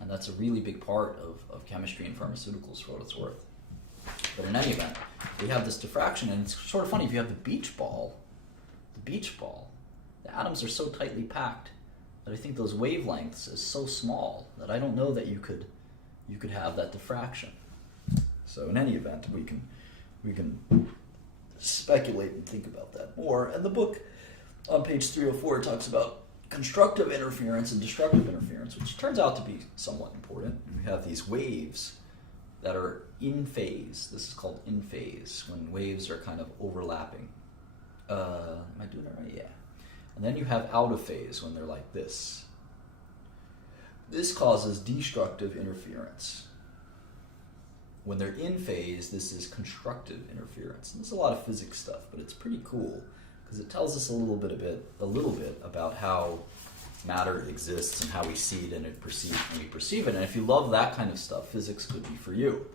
And that's a really big part of chemistry and pharmaceuticals, for what it's worth. But in any event, we have this diffraction, and it's sort of funny. If you have the beach ball, the atoms are so tightly packed that I think those wavelengths is so small that I don't know that you could have that diffraction. So in any event, we can speculate and think about that more. And the book on page 304 talks about constructive interference and destructive interference, which turns out to be somewhat important. We have these waves that are in phase. This is called in phase, when waves are kind of overlapping. Am I doing it right? Yeah. And then you have out of phase, when they're like this. This causes destructive interference. When they're in phase, this is constructive interference. And there's a lot of physics stuff, but it's pretty cool because it tells us a little bit about how matter exists and how we see it and we perceive it. And if you love that kind of stuff, physics could be for you.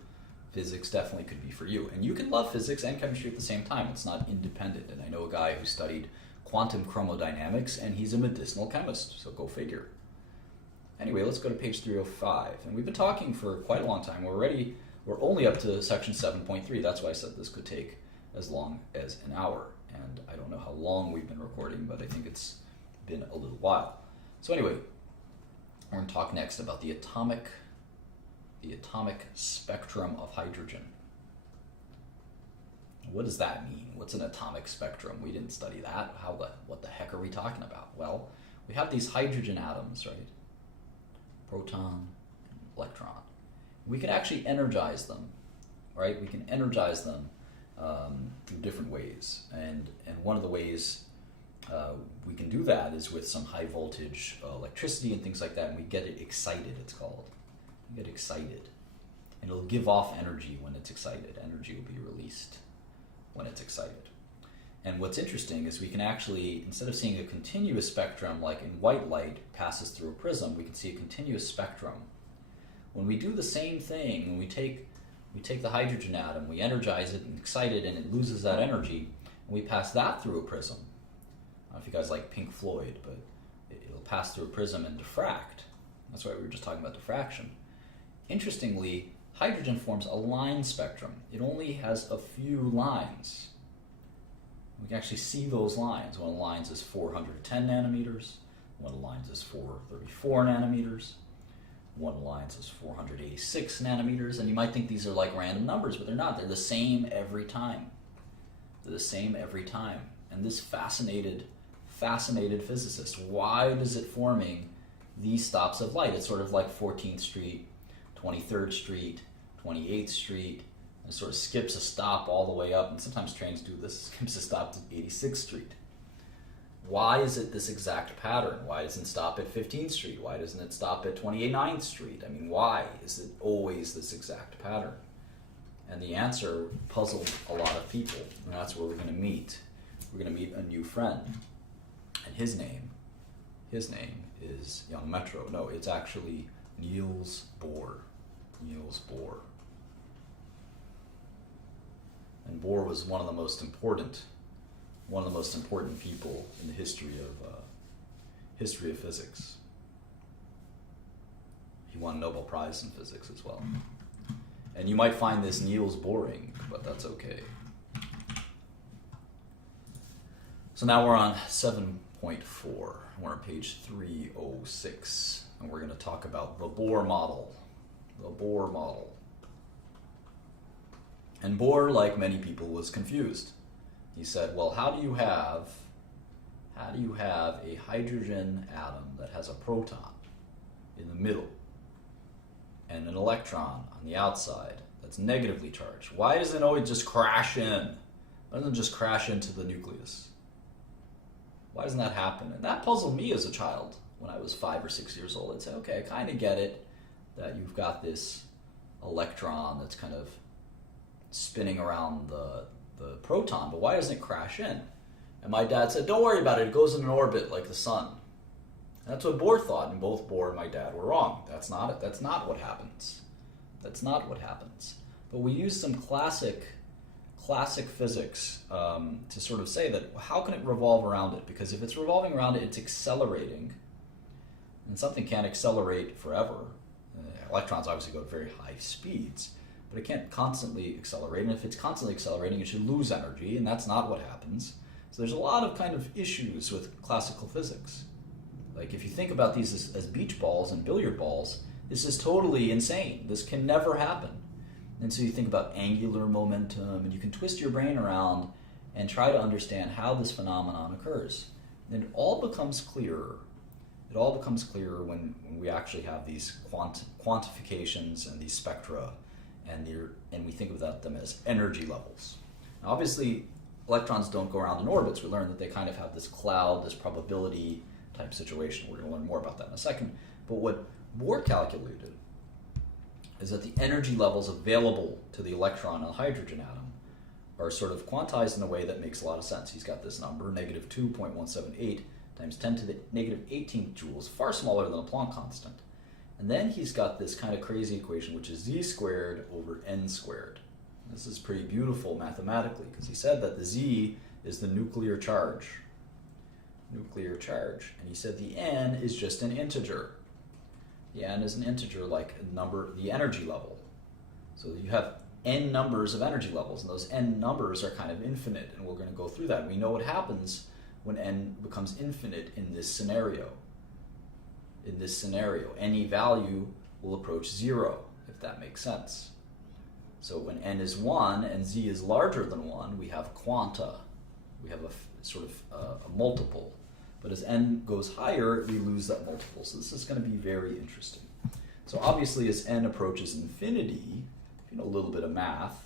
Physics definitely could be for you. And you can love physics and chemistry at the same time. It's not independent. And I know a guy who studied quantum chromodynamics, and he's a medicinal chemist, so go figure. Anyway, let's go to page 305. And we've been talking for quite a long time. We're only up to section 7.3. That's why I said this could take as long as an hour. And I don't know how long we've been recording, but I think it's been a little while. So anyway, we're going to talk next about the atomic spectrum of hydrogen. What does that mean? What's an atomic spectrum? We didn't study that. What the heck are we talking about? Well, we have these hydrogen atoms, right? Proton, electron. We can actually energize them, right? We can energize them through different ways. And one of the ways we can do that is with some high voltage electricity and things like that, and we get it excited, it's called. We get excited. And it'll give off energy when it's excited. Energy will be released when it's excited. And what's interesting is we can actually, instead of seeing a continuous spectrum like in white light passes through a prism, we can see a continuous spectrum. When we do the same thing, when we take the hydrogen atom, we energize it and excite it, and it loses that energy, and we pass that through a prism. I don't know if you guys like Pink Floyd, but it'll pass through a prism and diffract. That's why we were just talking about diffraction. Interestingly, hydrogen forms a line spectrum. It only has a few lines. We can actually see those lines. One of the lines is 410 nanometers. One of the lines is 434 nanometers. One of the lines is 486 nanometers. And you might think these are like random numbers, but they're not. They're the same every time. They're the same every time. And this fascinated physicists. Why is it forming these stops of light? It's sort of like 14th Street, 23rd Street, 28th Street. It sort of skips a stop all the way up, and sometimes trains do this, skips a stop to 86th Street. Why is it this exact pattern? Why doesn't it stop at 15th Street? Why doesn't it stop at 29th Street? I mean, why is it always this exact pattern? And the answer puzzled a lot of people, and that's where we're going to meet. We're going to meet a new friend, and his name is Young Metro. No, it's actually Niels Bohr. Niels Bohr. And Bohr was one of the most important people in the history of physics. He won a Nobel Prize in physics as well. And you might find this Niels boring, but that's okay. So now we're on 7.4. We're on page 306, and we're going to talk about the Bohr model. The Bohr model. And Bohr, like many people, was confused. He said, well, how do you have a hydrogen atom that has a proton in the middle and an electron on the outside that's negatively charged? Why doesn't it always just crash in? Why doesn't it just crash into the nucleus? Why doesn't that happen? And that puzzled me as a child when I was 5 or 6 years old. I'd say, okay, I kind of get it that you've got this electron that's kind of spinning around the proton, but why doesn't it crash in? And my dad said, don't worry about it, it goes in an orbit like the sun. And that's what Bohr thought, and both Bohr and my dad were wrong. That's not it. That's not what happens. That's not what happens. But we use some classic classic physics to sort of say that how can it revolve around it? Because if it's revolving around it, it's accelerating, and something can't accelerate forever. Electrons obviously go at very high speeds, but it can't constantly accelerate, and if it's constantly accelerating, it should lose energy, and that's not what happens. So there's a lot of kind of issues with classical physics. Like if you think about these as beach balls and billiard balls, this is totally insane. This can never happen. And so you think about angular momentum, and you can twist your brain around and try to understand how this phenomenon occurs. And it all becomes clearer. It all becomes clearer when we actually have these quantifications and these spectra, and we think about them as energy levels. Now, obviously, electrons don't go around in orbits. We learned that they kind of have this cloud, this probability type situation. We're going to learn more about that in a second. But what Bohr calculated is that the energy levels available to the electron and the hydrogen atom are sort of quantized in a way that makes a lot of sense. He's got this number, negative 2.178 times 10 to the negative 18th joules, far smaller than the Planck constant. And then he's got this kind of crazy equation, which is z squared over n squared. This is pretty beautiful mathematically, because he said that the z is the nuclear charge. Nuclear charge. And he said the n is just an integer. The n is an integer like a number, the energy level. So you have n numbers of energy levels, and those n numbers are kind of infinite, and we're going to go through that. We know what happens when n becomes infinite in this scenario. In this scenario, any value will approach 0, if that makes sense. So when n is 1 and z is larger than 1, we have quanta. We have a sort of a multiple. But as n goes higher, we lose that multiple. So this is going to be very interesting. So obviously, as n approaches infinity, if you know a little bit of math,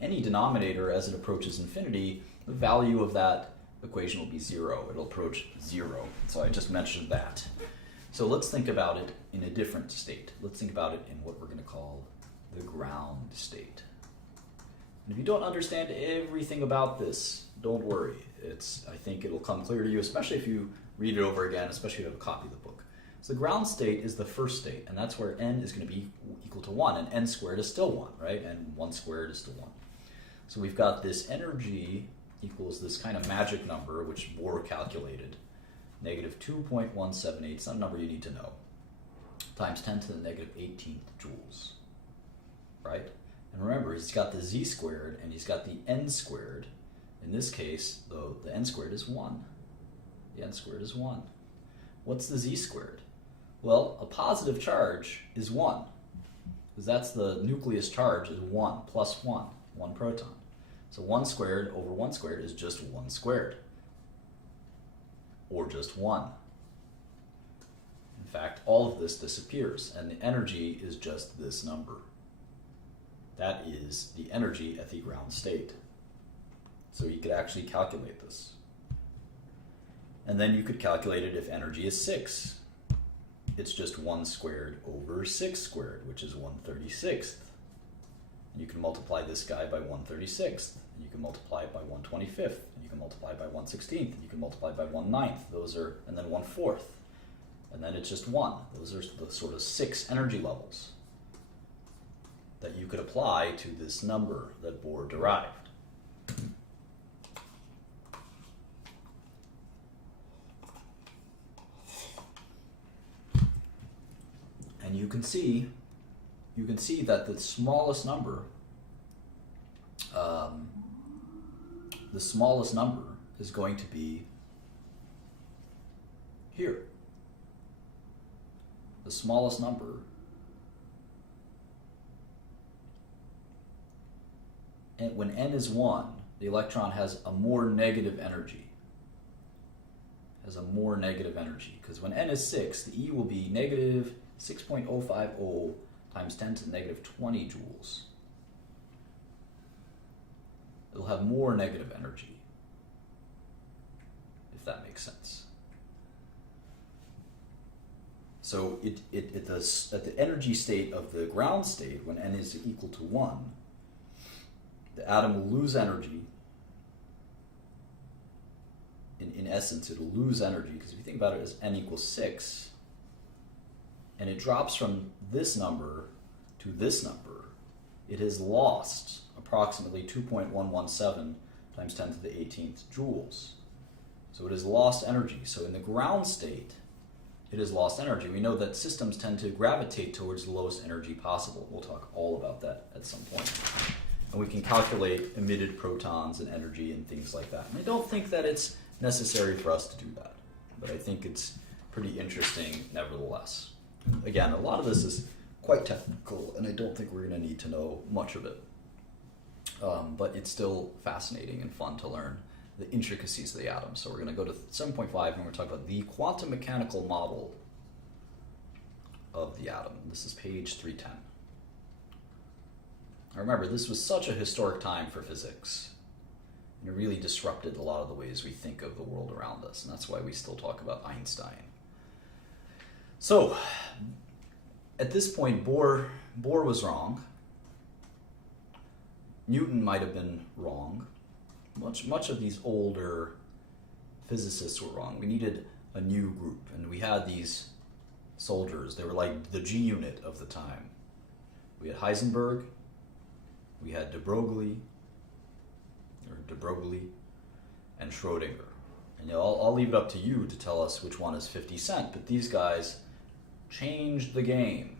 any denominator as it approaches infinity, the value of that equation will be 0. It'll approach 0. So I just mentioned that. So let's think about it in a different state. Let's think about it in what we're going to call the ground state. And if you don't understand everything about this, don't worry. I think it'll come clear to you, especially if you read it over again, especially if you have a copy of the book. So the ground state is the first state, and that's where n is going to be equal to 1, and n squared is still 1, right? And 1 squared is still 1. So we've got this energy equals this kind of magic number, which Bohr calculated, negative 2.178, some number you need to know, times 10 to the negative 18th joules, right? And remember, he's got the z squared and he's got the n squared. In this case, though, the n squared is 1. The n squared is 1. What's the z squared? Well, a positive charge is 1, because that's the nucleus charge is 1 plus 1, 1 proton. So 1 squared over 1 squared is just 1 squared, or just 1. In fact, all of this disappears, and the energy is just this number. That is the energy at the ground state. So you could actually calculate this. And then you could calculate it if energy is 6. It's just 1 squared over 6 squared, which is 1/36. And you can multiply this guy by 1/36. And you can multiply it by 1/25. And you can multiply it by 1/16. And you can multiply it by 1/9. And then 1/4. And then it's just 1. Those are the sort of 6 energy levels that you could apply to this number that Bohr derived. And you can see that the smallest number is going to be here. The smallest number, and when n is 1, the electron has a more negative energy. Because when n is 6, the E will be negative 6.050 times 10 to the negative 20 joules. It'll have more negative energy, if that makes sense. So at the energy state of the ground state, when n is equal to 1, the atom will lose energy. In essence, it'll lose energy, because if you think about it as n equals 6, and it drops from this number to this number, it has lost approximately 2.117 times 10 to the 18th joules. So it has lost energy. So in the ground state, it has lost energy. We know that systems tend to gravitate towards the lowest energy possible. We'll talk all about that at some point. And we can calculate emitted protons and energy and things like that. And I don't think that it's necessary for us to do that, but I think it's pretty interesting nevertheless. Again, a lot of this is quite technical, and I don't think we're going to need to know much of it. But it's still fascinating and fun to learn the intricacies of the atom. So we're going to go to 7.5, and we're going to talk about the quantum mechanical model of the atom. This is page 310. Now remember, this was such a historic time for physics, and it really disrupted a lot of the ways we think of the world around us, and that's why we still talk about Einstein. So, at this point, Bohr was wrong. Newton might have been wrong. Much of these older physicists were wrong. We needed a new group, and we had these soldiers. They were like the G unit of the time. We had Heisenberg, we had de Broglie, and Schrodinger. And I'll leave it up to you to tell us which one is 50 Cent, but these guys changed the game.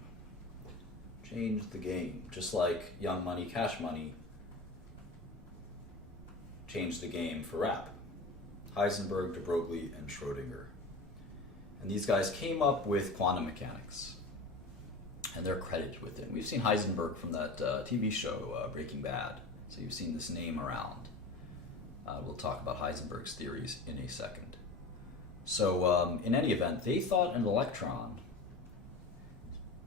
Just like Young Money, Cash Money changed the game for rap. Heisenberg, de Broglie, and Schrodinger. And these guys came up with quantum mechanics, and they're credited with it. We've seen Heisenberg from that TV show, Breaking Bad, so you've seen this name around. We'll talk about Heisenberg's theories in a second. So in any event, they thought an electron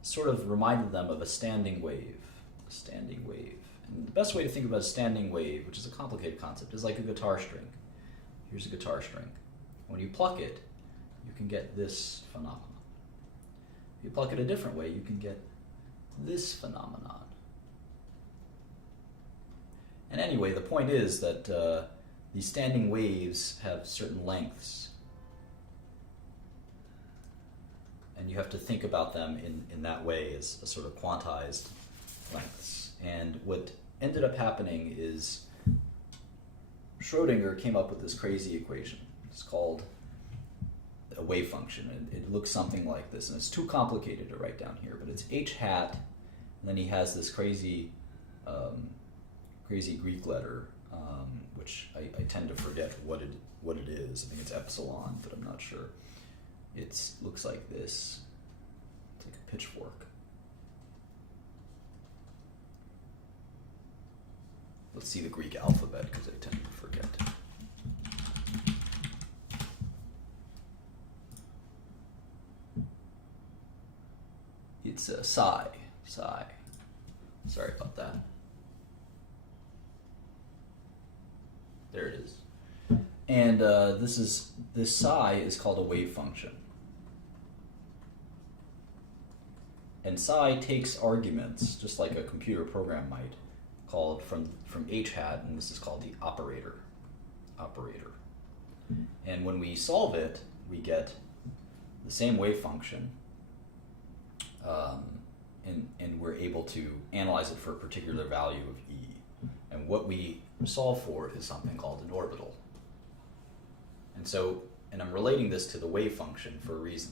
sort of reminded them of a standing wave. And the best way to think about a standing wave, which is a complicated concept, is like a guitar string. Here's a guitar string. When you pluck it, you can get this phenomenon. If you pluck it a different way, you can get this phenomenon. And anyway, the point is that these standing waves have certain lengths, and you have to think about them in that way as a sort of quantized lengths. And what ended up happening is Schrodinger came up with this crazy equation. It's called a wave function. It looks something like this, and it's too complicated to write down here, but it's h hat, and then he has this crazy Greek letter, which I tend to forget what it is. I think it's epsilon, but I'm not sure. It looks like this. It's like a pitchfork. Let's see the Greek alphabet, because I tend to forget. It's psi. Sorry about that. There it is. And this psi is called a wave function. And psi takes arguments, just like a computer program might, called from h hat, and this is called the operator. And when we solve it, we get the same wave function, and we're able to analyze it for a particular value of e. And what we solve for is something called an orbital. And I'm relating this to the wave function for a reason.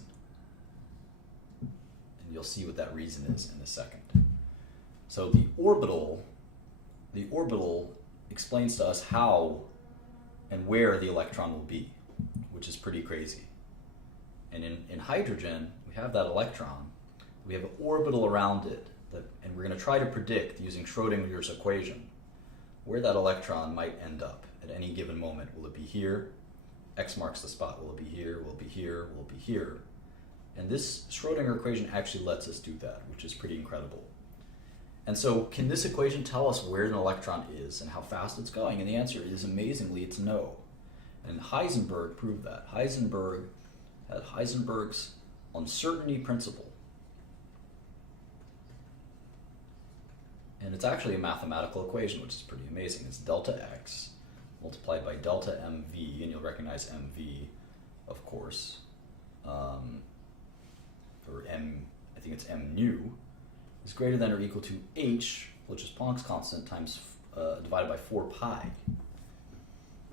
And you'll see what that reason is in a second. So the orbital explains to us how and where the electron will be, which is pretty crazy. And in hydrogen, we have that electron. We have an orbital around it, and we're going to try to predict, using Schrodinger's equation, where that electron might end up at any given moment. Will it be here? X marks the spot. Will it be here? Will it be here? Will it be here? And this Schrodinger equation actually lets us do that, which is pretty incredible. And so, can this equation tell us where an electron is and how fast it's going? And the answer is, amazingly, it's no. And Heisenberg proved that. Heisenberg had Heisenberg's uncertainty principle. And it's actually a mathematical equation, which is pretty amazing. It's delta x multiplied by delta mv, and you'll recognize mv, of course, or m, I think it's m nu, is greater than or equal to h, which is Planck's constant, times divided by 4 pi.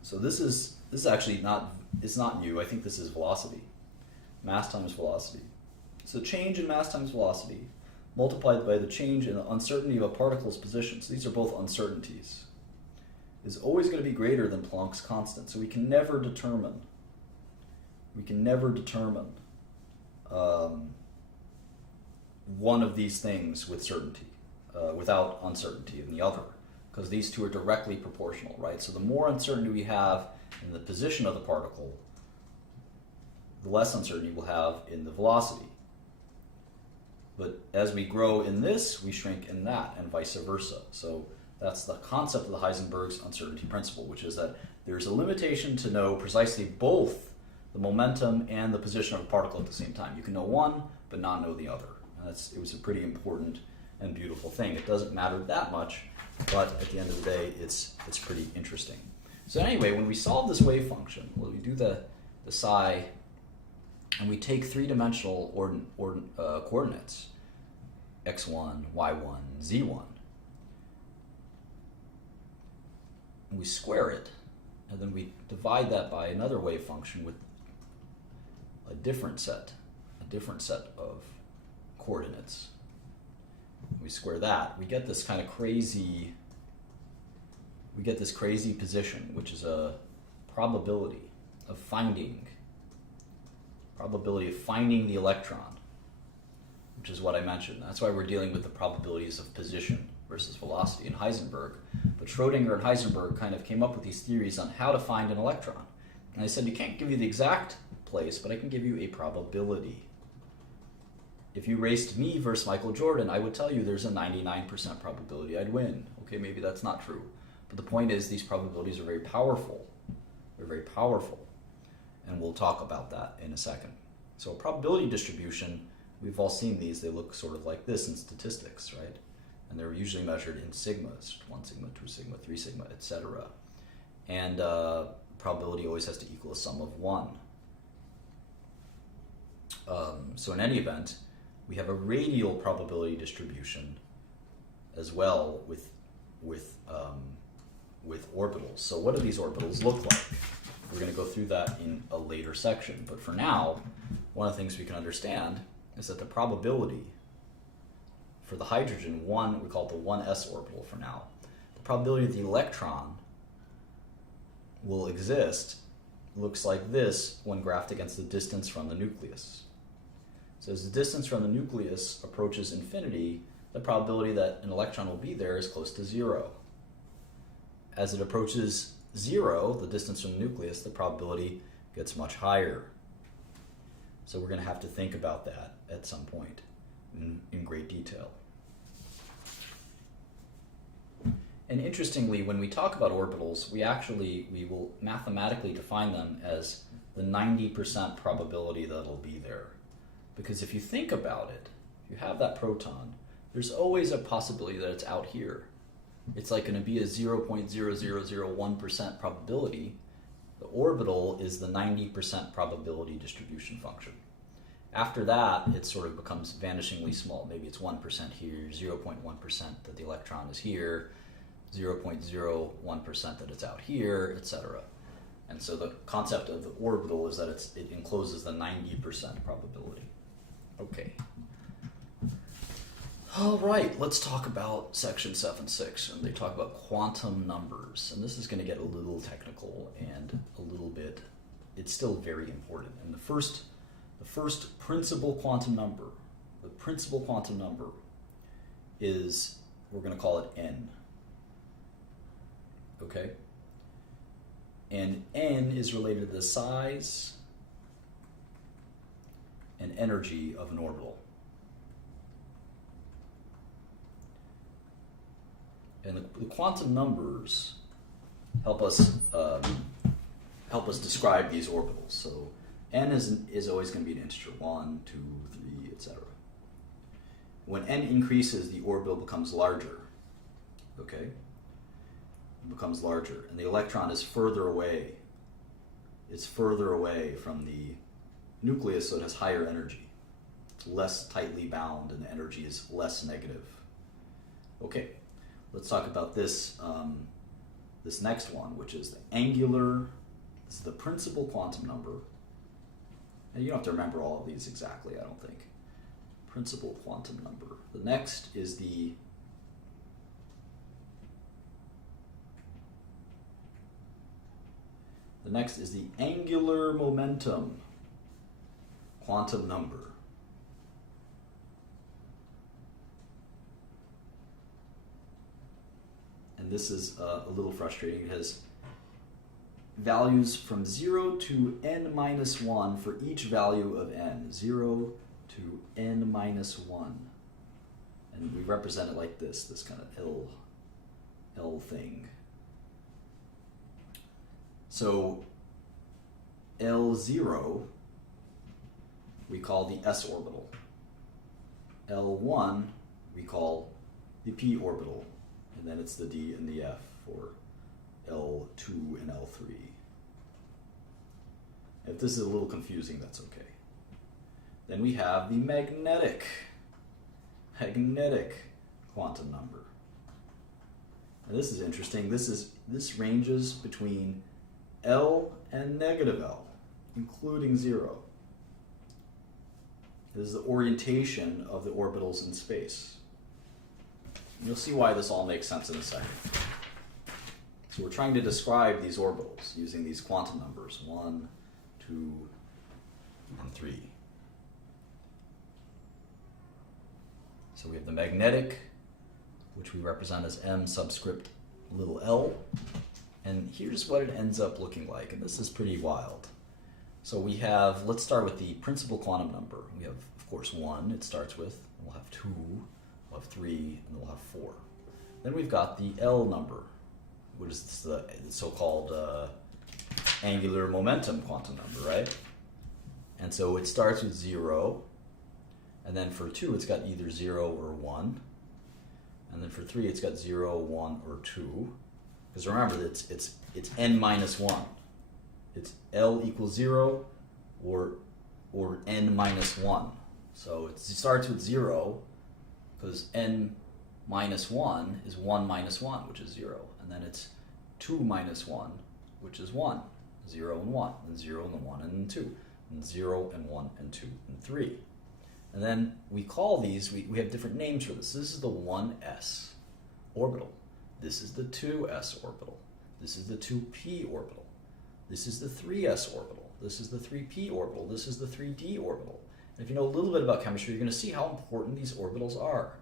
So this is actually not, it's not new. I think this is velocity. Mass times velocity. So change in mass times velocity multiplied by the change in the uncertainty of a particle's position. So these are both uncertainties. Is always going to be greater than Planck's constant. So we can never determine one of these things with certainty, without uncertainty in the other, because these two are directly proportional, right? So the more uncertainty we have in the position of the particle, the less uncertainty we'll have in the velocity. But as we grow in this, we shrink in that, and vice versa. So that's the concept of the Heisenberg's uncertainty principle, which is that there's a limitation to know precisely both the momentum and the position of a particle at the same time. You can know one, but not know the other. And it was a pretty important and beautiful thing. It doesn't matter that much, but at the end of the day, it's pretty interesting. So anyway, when we solve this wave function, well, we do the psi, and we take three-dimensional coordinates, x1, y1, z1, and we square it, and then we divide that by another wave function with a different set of coordinates. We square that, we get this kind of crazy, position, which is a probability of finding the electron, which is what I mentioned. That's why we're dealing with the probabilities of position versus velocity in Heisenberg. But Schrödinger and Heisenberg kind of came up with these theories on how to find an electron. And I said, you can't give you the exact place, but I can give you a probability. If you raced me versus Michael Jordan, I would tell you there's a 99% probability I'd win. Okay, maybe that's not true. But the point is, these probabilities are very powerful. They're very powerful. And we'll talk about that in a second. So a probability distribution, we've all seen these. They look sort of like this in statistics, right? And they're usually measured in sigmas, 1 sigma, 2 sigma, 3 sigma, etc. And probability always has to equal a sum of 1. So in any event, we have a radial probability distribution as well with orbitals. So what do these orbitals look like? We're going to go through that in a later section. But for now, one of the things we can understand is that the probability for the hydrogen, we call it the 1s orbital for now. The probability that the electron will exist looks like this when graphed against the distance from the nucleus. So as the distance from the nucleus approaches infinity, the probability that an electron will be there is close to 0. As it approaches 0, the distance from the nucleus, the probability gets much higher. So we're going to have to think about that at some point in great detail. And interestingly, when we talk about orbitals, we will mathematically define them as the 90% probability that it'll be there. Because if you think about it, if you have that proton, there's always a possibility that it's out here. It's like going to be a 0.0001% probability. The orbital is the 90% probability distribution function. After that, it sort of becomes vanishingly small. Maybe it's 1% here, 0.1% that the electron is here, 0.01% that it's out here, etc. And so the concept of the orbital is that it encloses the 90% probability. Okay. All right, let's talk about section 7.6, and they talk about quantum numbers. And this is going to get a little technical and a little bit, it's still very important. And the first principal quantum number, is, we're going to call it n. Okay? And n is related to the size and energy of an orbital. And the quantum numbers help us describe these orbitals. So n is always going to be an integer, 1, 2, 3, etc. When n increases, the orbital becomes larger. Okay? It becomes larger, and the electron is further away. It's further away from the nucleus, so it has higher energy. It's less tightly bound, and the energy is less negative. Okay. let's talk about this this next one, which is the angular. This is the principal quantum number. And you don't have to remember all of these exactly, I don't think. Principal quantum number. The next is the angular momentum quantum number. And this is a little frustrating. It has values from 0 to n minus 1 for each value of n. 0 to n minus 1. And we represent it like this kind of L thing. So L0 we call the s orbital. L1 we call the p orbital. And then it's the d and the f for L2 and L3. If this is a little confusing, that's okay. Then we have the magnetic quantum number. And this is interesting. This ranges between L and negative L, including 0. This is the orientation of the orbitals in space. And you'll see why this all makes sense in a second. So we're trying to describe these orbitals using these quantum numbers, 1, 2, and 3. So we have the magnetic, which we represent as m subscript little l. And here's what it ends up looking like, and this is pretty wild. So we have, let's start with the principal quantum number. We have, of course, 1, it starts with, and we'll have 2, we'll have 3, and we'll have 4. Then we've got the L number, which is the so-called angular momentum quantum number, right? And so it starts with 0, and then for 2 it's got either 0 or 1, and then for 3 it's got 0, 1, or 2. Because remember, it's n minus 1. It's L equals 0 or n minus 1. So it starts with 0 because n minus 1 is 1 minus 1, which is 0. And then it's 2 minus 1, which is 1. 0 and 1, and 0 and 1 and 2, and 0 and 1 and 2 and 3. And then we call these, we have different names for this. This is the 1s orbital. This is the 2s orbital. This is the 2p orbital. This is the 3s orbital. This is the 3p orbital. This is the 3d orbital. And if you know a little bit about chemistry, you're going to see how important these orbitals are.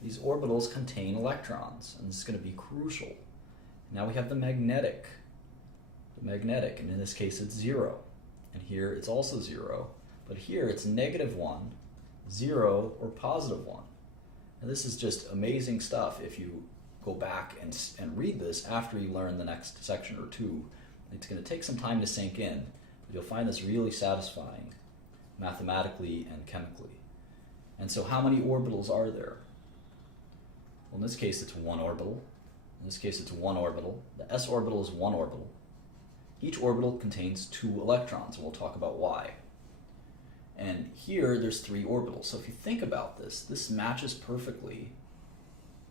These orbitals contain electrons, and this is going to be crucial. Now we have the magnetic. And in this case it's 0. And here it's also 0. But here it's -1, 0, or +1. And this is just amazing stuff if you go back and read this after you learn the next section or two. It's going to take some time to sink in, but you'll find this really satisfying mathematically and chemically. And so how many orbitals are there? Well, in this case it's 1 orbital. In this case it's 1 orbital. The s orbital is 1 orbital. Each orbital contains 2 electrons, and we'll talk about why. And here there's 3 orbitals. So if you think about this, this matches perfectly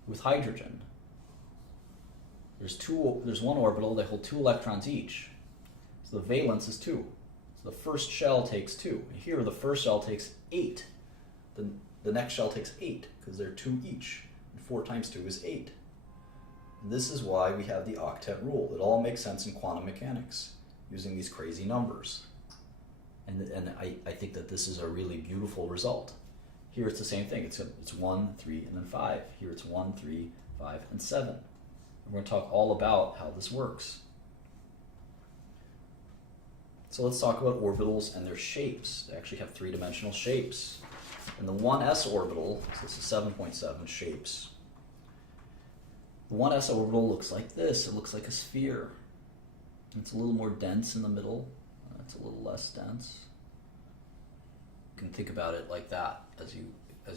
with hydrogen. There's 1 orbital, they hold 2 electrons each. So the valence is 2. So the first shell takes 2. And here the first shell takes 8. The next shell takes 8, because they're 2 each. And 4 times 2 is 8. And this is why we have the octet rule. It all makes sense in quantum mechanics, using these crazy numbers. And I think that this is a really beautiful result. Here it's the same thing. It's 1, 3, and then 5. Here it's 1, 3, 5, and 7. And we're going to talk all about how this works. So let's talk about orbitals and their shapes. They actually have 3-dimensional shapes. And the 1s orbital, so this is 7.7 shapes. The 1s orbital looks like this. It looks like a sphere. It's a little more dense in the middle. It's a little less dense. You can think about it like that. As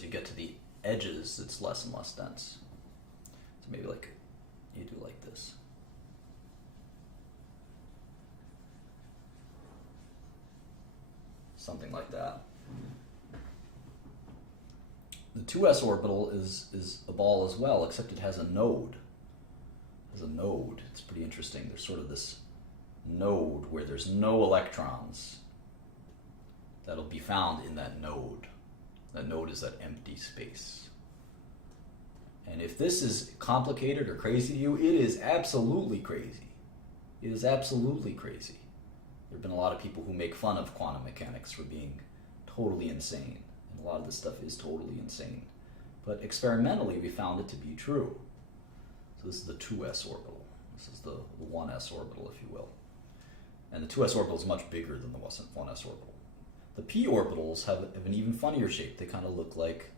you get to the edges, it's less and less dense. So maybe like you do like this. Something like that. The 2s orbital is a ball as well, except it has a node. It's pretty interesting. There's sort of this node where there's no electrons that'll be found in that node. That node is that empty space. And if this is complicated or crazy to you, it is absolutely crazy. It is absolutely crazy. There have been a lot of people who make fun of quantum mechanics for being totally insane. And a lot of this stuff is totally insane. But experimentally, we found it to be true. So this is the 2s orbital. This is the 1s orbital, if you will. And the 2s orbital is much bigger than the 1s orbital. The p orbitals have an even funnier shape. They kind of look like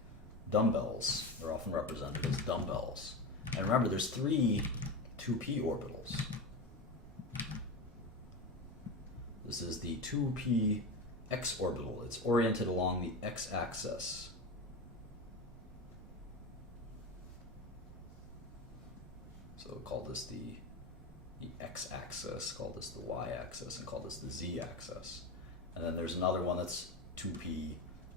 dumbbells. They're often represented as dumbbells. And remember, there's 3 2p orbitals. This is the 2p x orbital. It's oriented along the x-axis. So call this the x-axis, call this the y-axis, and call this the z-axis. And then there's another one that's 2p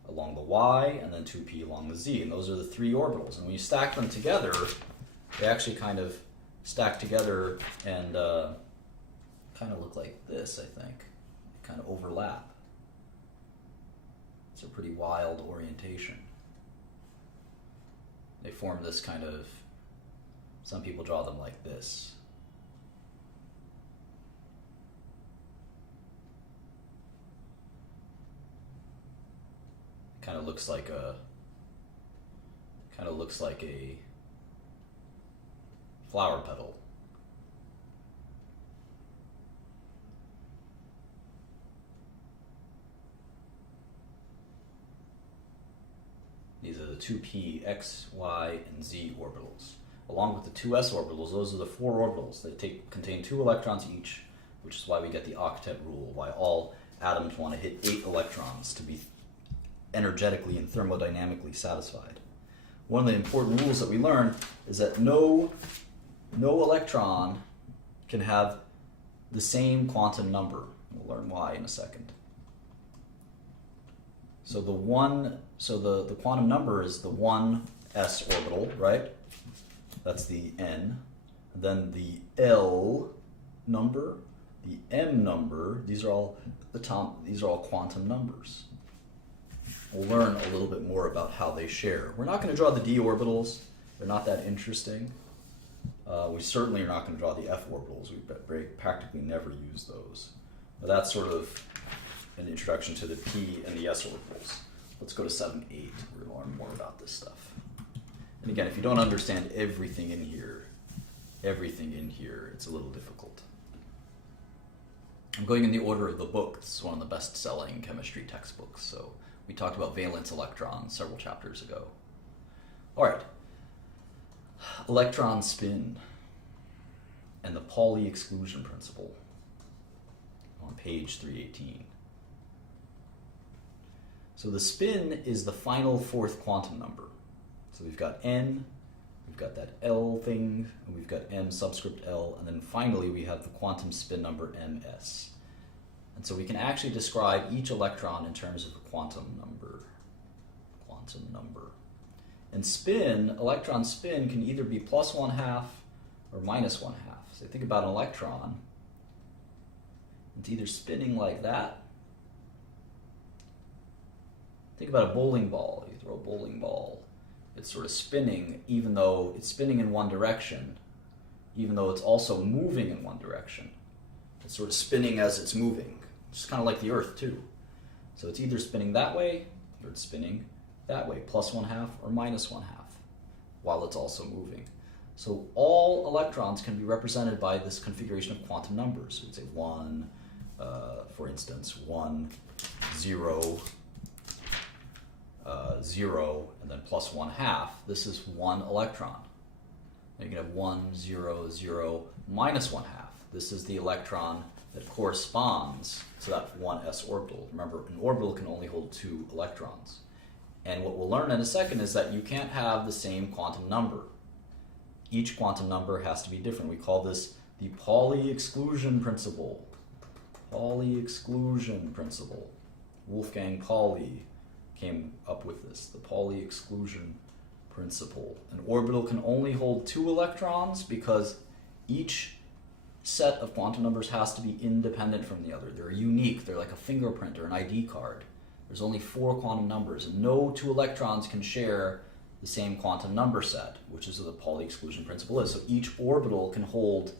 along the y, and then 2p along the z. And those are the 3 orbitals. And when you stack them together, they actually kind of stack together and kind of look like this, I think. They kind of overlap. It's a pretty wild orientation. They form this kind of, some people draw them like this. Kind of looks like a flower petal. These are the 2p x, y, and z orbitals. Along with the 2s orbitals, those are the 4 orbitals. They contain 2 electrons each, which is why we get the octet rule, why all atoms want to hit 8 electrons to be energetically and thermodynamically satisfied. One of the important rules that we learn is that no electron can have the same quantum number. We'll learn why in a second. So the quantum number is the 1s orbital, right? That's the n. And then the L number, the m number, these are all quantum numbers. We'll learn a little bit more about how they share. We're not going to draw the d orbitals. They're not that interesting. We certainly are not going to draw the f orbitals. We practically never use those. But that's sort of an introduction to the p and the s orbitals. Let's go to 7-8. We're going to learn more about this stuff. And again, if you don't understand everything in here, it's a little difficult. I'm going in the order of the book. This is one of the best-selling chemistry textbooks. So we talked about valence electrons several chapters ago. All right. Electron spin and the Pauli exclusion principle on page 318. So the spin is the final 4th quantum number. So we've got n, we've got that L thing, and we've got m subscript L, and then finally we have the quantum spin number ms. And so we can actually describe each electron in terms of a quantum number. And spin, electron spin, can either be plus 1/2 or minus 1/2. So think about an electron. It's either spinning like that. Think about a bowling ball. You throw a bowling ball. It's sort of spinning, even though it's spinning in one direction, even though it's also moving in one direction. It's sort of spinning as it's moving. It's kind of like the Earth, too. So it's either spinning that way, or it's spinning that way, plus 1/2 or minus 1/2, while it's also moving. So all electrons can be represented by this configuration of quantum numbers. So we'd say 1, for instance, 1, 0, 0, and then plus 1/2. This is 1 electron. Then you can have 1, 0, 0, minus 1/2. This is the electron that corresponds to that 1s orbital. Remember, an orbital can only hold 2 electrons. And what we'll learn in a second is that you can't have the same quantum number. Each quantum number has to be different. We call this the Pauli exclusion principle. Pauli exclusion principle. Wolfgang Pauli came up with this, the Pauli exclusion principle. An orbital can only hold 2 electrons because each set of quantum numbers has to be independent from the other. They're unique. They're like a fingerprint or an ID card. There's only 4 quantum numbers, and no 2 electrons can share the same quantum number set, which is what the Pauli exclusion principle is. So each orbital can hold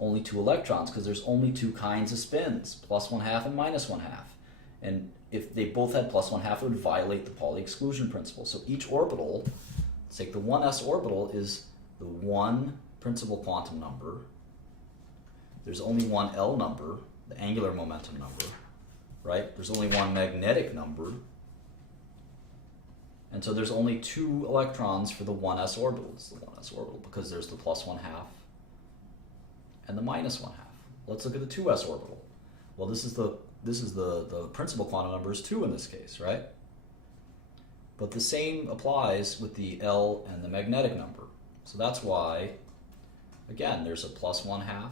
only 2 electrons because there's only 2 kinds of spins, +1/2 and -1/2. And if they both had +1/2, it would violate the Pauli exclusion principle. So each orbital, let's take the 1s orbital, is the one principal quantum number. There's only one L number, the angular momentum number, right? There's only one magnetic number. And so there's only 2 electrons for the 1s orbital. It's the 1s orbital because there's the +1/2 and the -1/2. Let's look at the 2s orbital. Well, this is the principal quantum number is 2 in this case, right? But the same applies with the L and the magnetic number. So that's why, again, there's a +1/2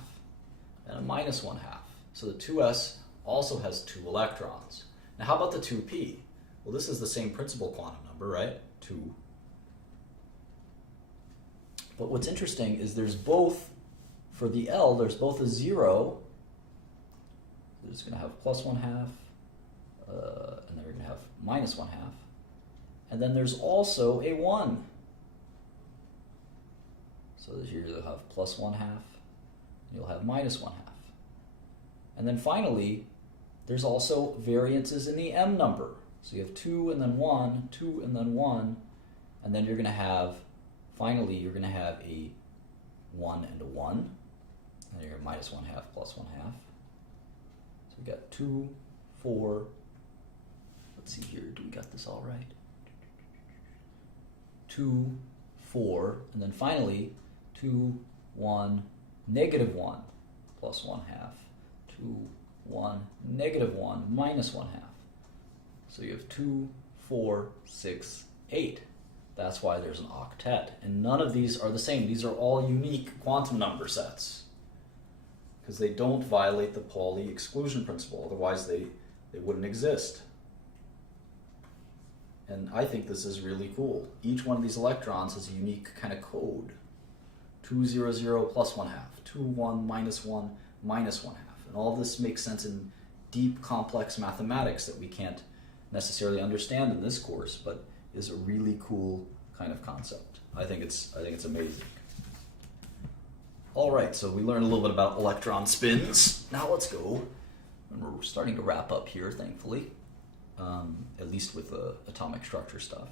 and a -1/2. So the 2s also has 2 electrons. Now how about the 2p? Well, this is the same principal quantum number, right? 2. But what's interesting is there's both, for the L, there's both a 0, there's going to have +1/2, and then we're going to have -1/2, and then there's also a 1. So here you'll have +1/2, and you'll have -1/2. And then finally, there's also variances in the M number. So you have 2 and then 1, 2 and then 1, and then you're going to have, finally, you're going to have a 1 and a 1, and you're -1/2, +1/2. So we got 2, 4, let's see here, do we got this all right? 2, 4, and then finally 2, 1, -1, +1/2, 2, 1, -1, -1/2. So you have 2, 4, 6, 8. That's why there's an octet. And none of these are the same. These are all unique quantum number sets because they don't violate the Pauli exclusion principle. Otherwise, they wouldn't exist. And I think this is really cool. Each one of these electrons has a unique kind of code. 2, 0, 0, +1/2. 2, 1, -1, -1/2. And all this makes sense in deep, complex mathematics that we can't necessarily understand in this course, but is a really cool kind of concept. I think it's amazing. All right, so we learned a little bit about electron spins. Now let's go, and we're starting to wrap up here, thankfully, at least with the atomic structure stuff.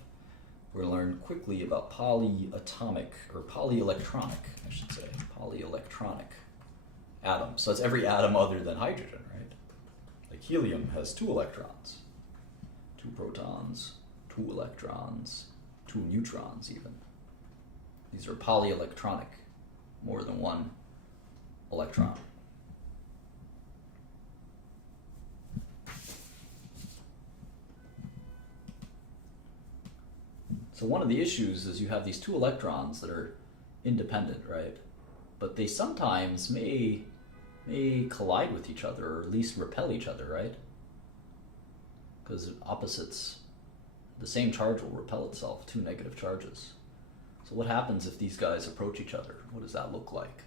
We're going to learn quickly about polyatomic, or polyelectronic, I should say, polyelectronic atoms. So it's every atom other than hydrogen, right? Like helium has 2 electrons. 2 protons, 2 electrons, 2 neutrons even. These are polyelectronic, more than 1 electron. So one of the issues is you have these 2 electrons that are independent, right? But they sometimes may collide with each other, or at least repel each other, right? Because opposites, the same charge will repel itself, 2 negative charges. So what happens if these guys approach each other? What does that look like?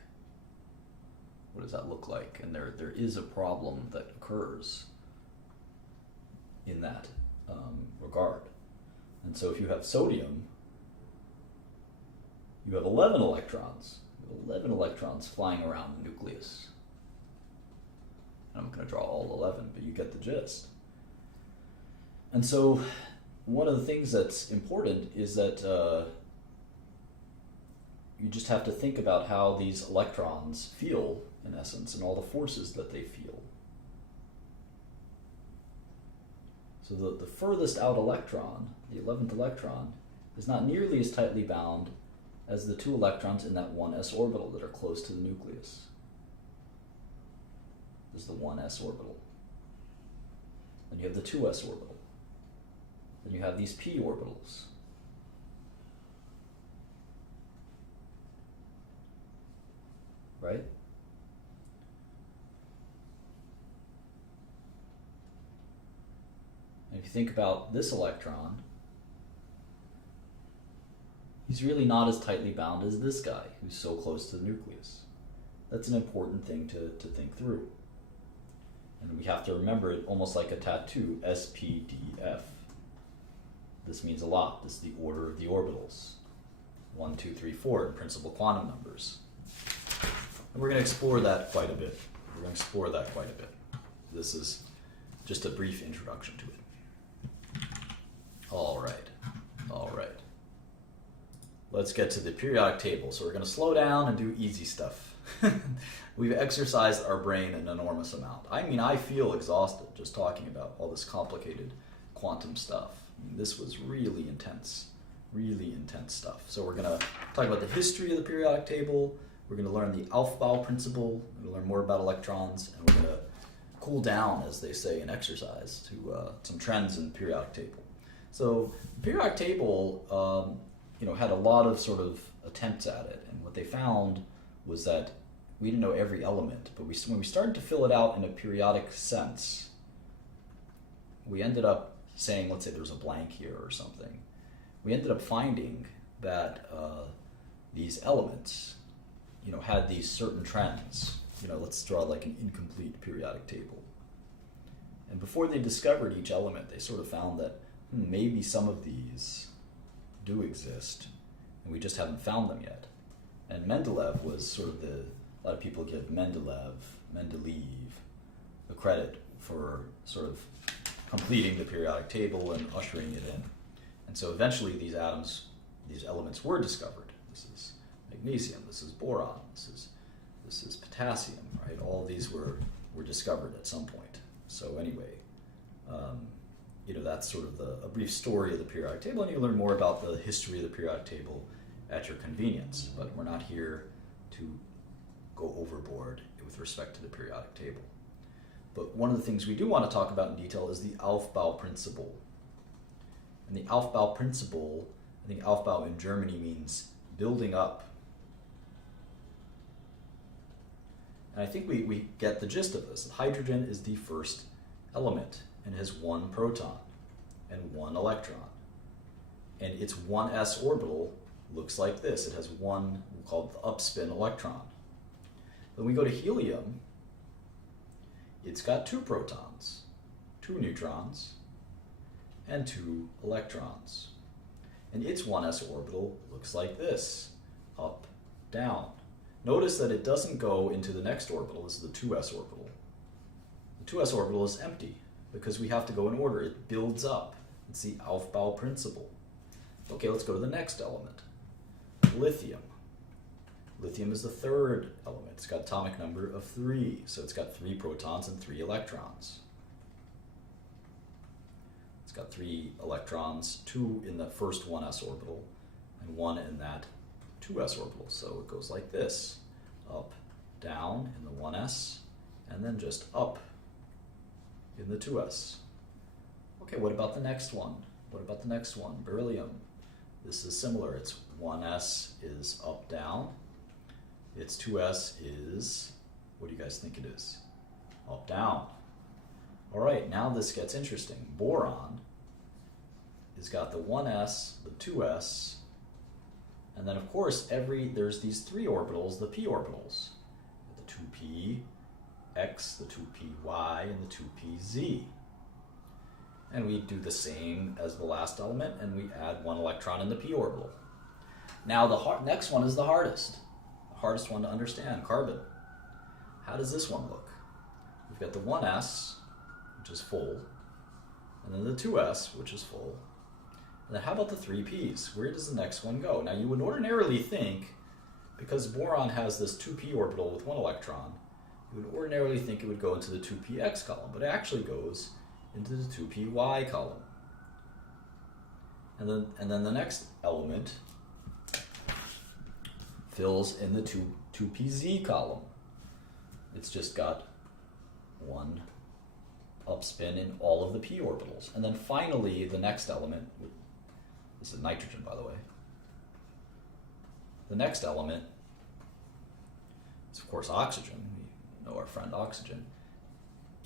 What does that look like? And there is a problem that occurs in that regard. And so if you have sodium, you have 11 electrons. You have 11 electrons flying around the nucleus. I'm not going to draw all 11, but you get the gist. And so one of the things that's important is that you just have to think about how these electrons feel, in essence, and all the forces that they feel. So the furthest out electron, the 11th electron, is not nearly as tightly bound as the 2 electrons in that 1s orbital that are close to the nucleus. This is the 1s orbital. Then you have the 2s orbital. Then you have these p orbitals. Right? And if you you think about this electron, he's really not as tightly bound as this guy, who's so close to the nucleus. That's an important thing to think through. And we have to remember it almost like a tattoo, SPDF. This means a lot. This is the order of the orbitals. 1, 2, 3, 4 in principal quantum numbers. And we're going to explore that quite a bit. This is just a brief introduction to it. All right. Let's get to the periodic table. So we're going to slow down and do easy stuff. We've exercised our brain an enormous amount. I mean, I feel exhausted just talking about all this complicated quantum stuff. I mean, this was really intense stuff. So we're going to talk about the history of the periodic table. We're going to learn the Aufbau principle. We're going to learn more about electrons, and we're going to cool down, as they say in exercise, to some trends in the periodic table. So the periodic table, had a lot of sort of attempts at it, and what they found was that we didn't know every element, but when we started to fill it out in a periodic sense, we ended up saying, let's say there's a blank here or something, we ended up finding that these elements, had these certain trends. Let's draw like an incomplete periodic table. And before they discovered each element, they sort of found that maybe some of these do exist, and we just haven't found them yet. And Mendeleev was sort of a lot of people give Mendeleev the credit for sort of completing the periodic table and ushering it in. And so eventually these elements were discovered. This is magnesium, this is boron, this is potassium, right? All these were discovered at some point. So anyway, that's sort of a brief story of the periodic table, and you learn more about the history of the periodic table at your convenience, but we're not here to go overboard with respect to the periodic table. But one of the things we do want to talk about in detail is the Aufbau principle. And the Aufbau principle, I think Aufbau in Germany means building up. And I think we get the gist of this. Hydrogen is the first element and has 1 proton and 1 electron. And its 1s orbital looks like this. It has one, we'll call it the upspin electron. When we go to helium, it's got 2 protons, 2 neutrons, and 2 electrons. And its 1s orbital looks like this, up, down. Notice that it doesn't go into the next orbital. This is the 2s orbital. The 2s orbital is empty because we have to go in order. It builds up. It's the Aufbau principle. Okay, let's go to the next element. Lithium. Lithium is the 3rd element. It's got atomic number of 3, so it's got 3 protons and 3 electrons. It's got 3 electrons, 2 in the first 1s orbital, and 1 in that 2s orbital. So it goes like this, up, down in the 1s, and then just up in the 2s. Okay, what about the next one? Beryllium. This is similar. Its 1s is up, down. Its 2s is, what do you guys think it is? Up, down. All right, now this gets interesting. Boron has got the 1s, the 2s, and then of course there's these 3 orbitals, the p orbitals. The 2px, the 2py, and the 2pz. And we do the same as the last element, and we add 1 electron in the p orbital. Now the next one is the hardest one to understand, carbon. How does this one look? We've got the 1s, which is full, and then the 2s, which is full. And then how about the 3 p's? Where does the next one go? Now you would ordinarily think, because boron has this 2p orbital with 1 electron, you would ordinarily think it would go into the 2px column, but it actually goes into the 2py column. And then the next element fills in the 2pz column. It's just got 1 upspin in all of the p orbitals. And then finally, the next element, this is nitrogen, by the way. The next element is, of course, oxygen. We know our friend oxygen.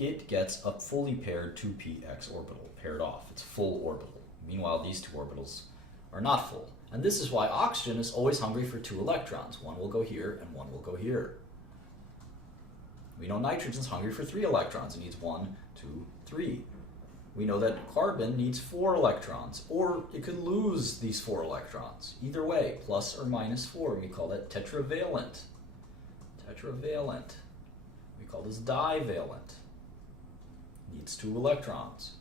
it gets a fully paired 2px orbital, paired off. It's full orbital. Meanwhile, these two orbitals are not full. And this is why oxygen is always hungry for 2 electrons. One will go here and one will go here. We know nitrogen's hungry for 3 electrons. It needs 1, 2, 3. We know that carbon needs 4 electrons, or it could lose these 4 electrons. Either way, plus or minus 4. We call that tetravalent. Tetravalent. We call this divalent. Needs 2 electrons.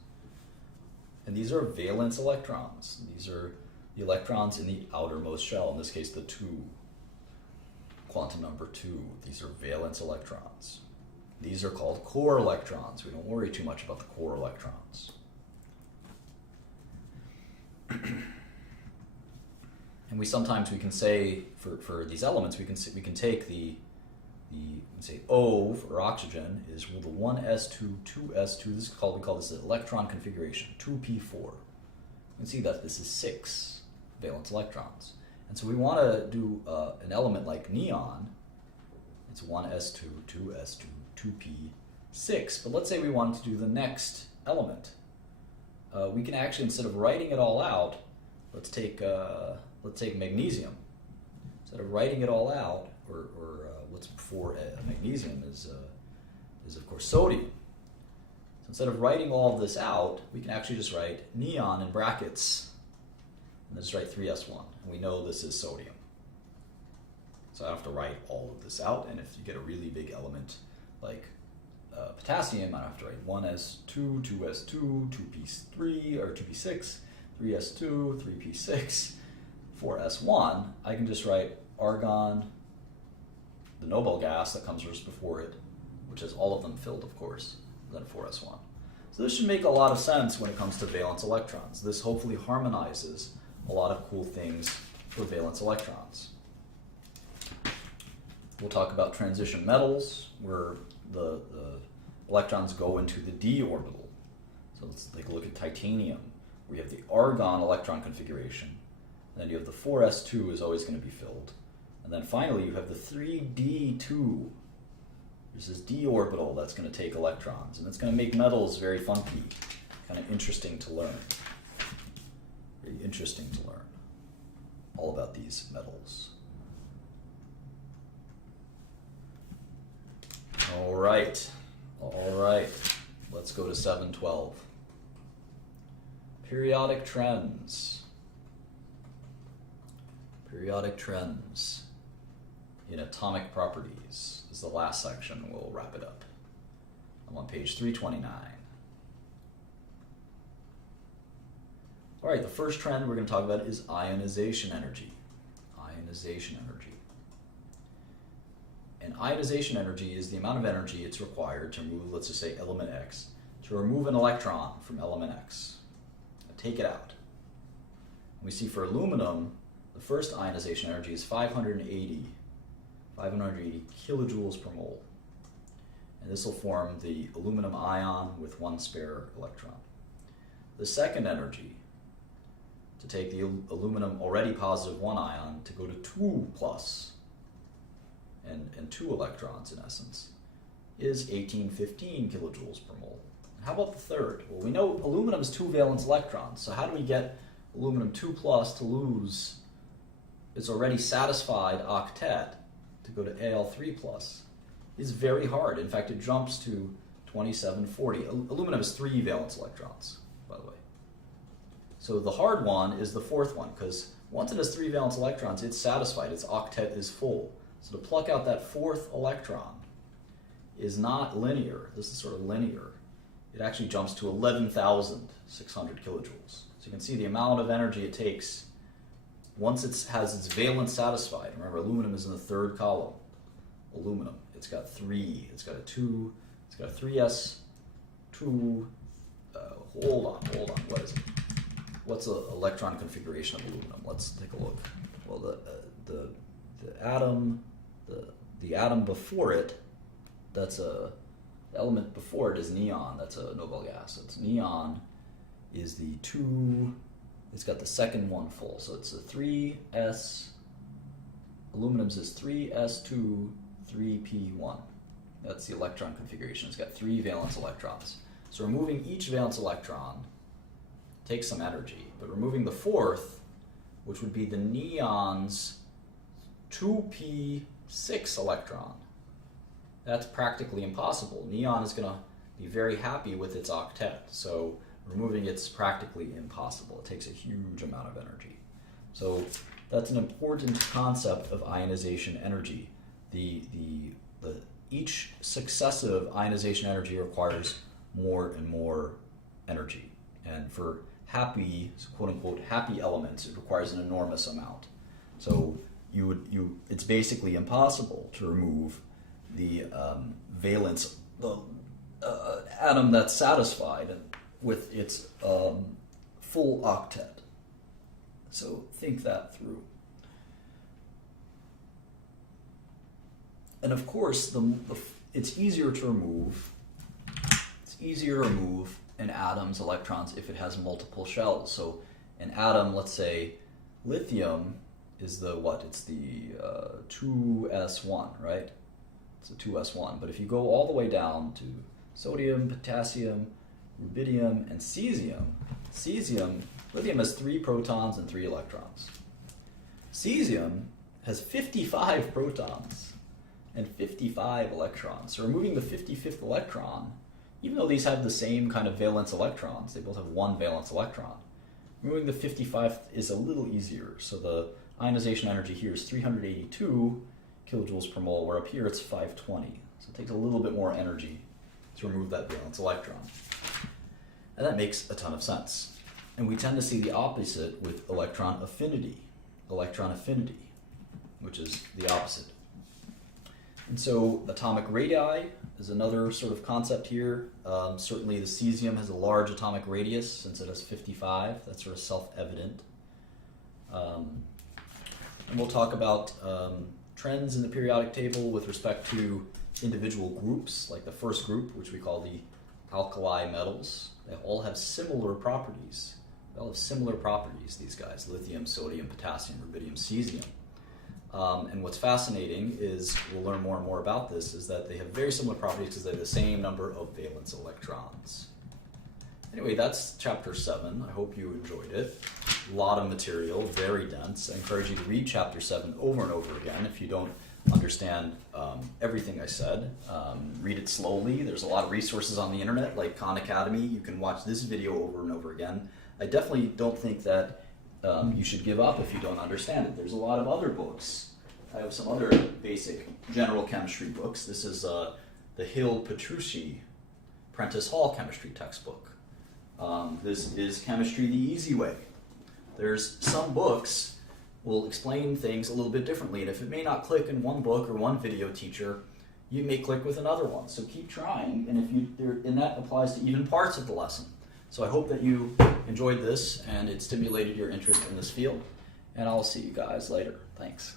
And these are valence electrons. These are the electrons in the outermost shell, in this case the 2. Quantum number 2. These are valence electrons. These are called core electrons. We don't worry too much about the core electrons. And we sometimes we can say for these elements we can take the say O for oxygen is the 1s2 2s2. This is called, we call this the electron configuration 2p4. You can see that this is 6 valence electrons. And so we want to do an element like neon. It's 1s2 2s2 2p6. But let's say we wanted to do the next element. We can actually, instead of writing it all out, let's take magnesium. Instead of writing it all out, or what's before magnesium is of course sodium. So instead of writing all of this out, we can actually just write neon in brackets, and then just write 3s1. And we know this is sodium. So I don't have to write all of this out, and if you get a really big element like potassium, I don't have to write 1s2, 2s2, 2p3, or 2p6, 3s2, 3p6, 4s1. I can just write argon, the noble gas that comes just before it, which has all of them filled, of course, and then 4s1. So this should make a lot of sense when it comes to valence electrons. This hopefully harmonizes a lot of cool things for valence electrons. We'll talk about transition metals, where the electrons go into the d orbital. So let's take a look at titanium. We have the argon electron configuration. And then you have the 4s2 is always going to be filled. And then finally you have the 3d2. There's this d orbital that's going to take electrons. And it's going to make metals very funky, kind of interesting to learn. Very interesting to learn all about these metals. All right, let's go to 712. Periodic trends. Periodic trends in atomic properties is the last section. We'll wrap it up. I'm on page 329. All right, the first trend we're going to talk about is ionization energy. Ionization energy. And ionization energy is the amount of energy it's required to remove, let's just say, element X, to remove an electron from element X. Now take it out. And we see for aluminum, the first ionization energy is 580 kilojoules per mole. And this will form the aluminum ion with 1 spare electron. The second energy, to take the aluminum already positive 1 ion to go to 2 plus, and 2 electrons in essence, is 1815 kilojoules per mole. And how about the third? Well, we know aluminum is 2 valence electrons, so how do we get aluminum 2 plus to lose its already satisfied octet to go to Al3 plus? It's very hard. In fact, it jumps to 2740. Aluminum has 3 valence electrons, by the way. So the hard one is the fourth one, because once it has 3 valence electrons, it's satisfied, its octet is full. So to pluck out that 4th electron is not linear. This is sort of linear. It actually jumps to 11,600 kilojoules. So you can see the amount of energy it takes once it has its valence satisfied. Remember, aluminum is in the 3rd column. Aluminum. It's got 3. It's got a 2. It's got a 3s2. Hold on. What is it? What's the electron configuration of aluminum? Let's take a look. Well, the atom. The atom before it, the element before it is neon. That's a noble gas. It's neon is the 2, it's got the second one full. So it's a 3s, aluminum's is 3s2, 3p1. That's the electron configuration. It's got 3 valence electrons. So removing each valence electron takes some energy, but removing the 4th, which would be the neon's 2p6 electron, that's practically impossible. Neon is going to be very happy with its octet, so removing it's practically impossible. It takes a huge amount of energy. So that's an important concept of ionization energy. Each successive ionization energy requires more and more energy, and for happy, quote-unquote, happy elements, it requires an enormous amount. So it's basically impossible to remove the valence, the atom that's satisfied with its full octet. So think that through. And of course, it's easier to remove. It's easier to remove an atom's electrons if it has multiple shells. So an atom, let's say lithium, is the what? It's the 2s1, right? It's a 2s1. But if you go all the way down to sodium, potassium, rubidium, and cesium, lithium has 3 protons and 3 electrons. Cesium has 55 protons and 55 electrons. So removing the 55th electron, even though these have the same kind of valence electrons, they both have 1 valence electron, removing the 55th is a little easier. So the ionization energy here is 382 kilojoules per mole, where up here it's 520. So it takes a little bit more energy to remove that valence electron. And that makes a ton of sense. And we tend to see the opposite with electron affinity, which is the opposite. And so atomic radii is another sort of concept here. Certainly the cesium has a large atomic radius since it has 55. That's sort of self-evident. And we'll talk about trends in the periodic table with respect to individual groups, like the first group, which we call the alkali metals. They all have similar properties. These guys: lithium, sodium, potassium, rubidium, cesium. And what's fascinating is, we'll learn more and more about this, is that they have very similar properties because they have the same number of valence electrons. Anyway, that's chapter 7. I hope you enjoyed it. A lot of material, very dense. I encourage you to read chapter 7 over and over again if you don't understand everything I said. Read it slowly. There's a lot of resources on the internet, like Khan Academy. You can watch this video over and over again. I definitely don't think that you should give up if you don't understand it. There's a lot of other books. I have some other basic general chemistry books. This is the Hill-Petrucci Prentice Hall chemistry textbook. This is Chemistry the Easy Way. There's some books will explain things a little bit differently, and if it may not click in one book or one video teacher, you may click with another one. So keep trying, and that applies to even parts of the lesson. So I hope that you enjoyed this and it stimulated your interest in this field, and I'll see you guys later. Thanks.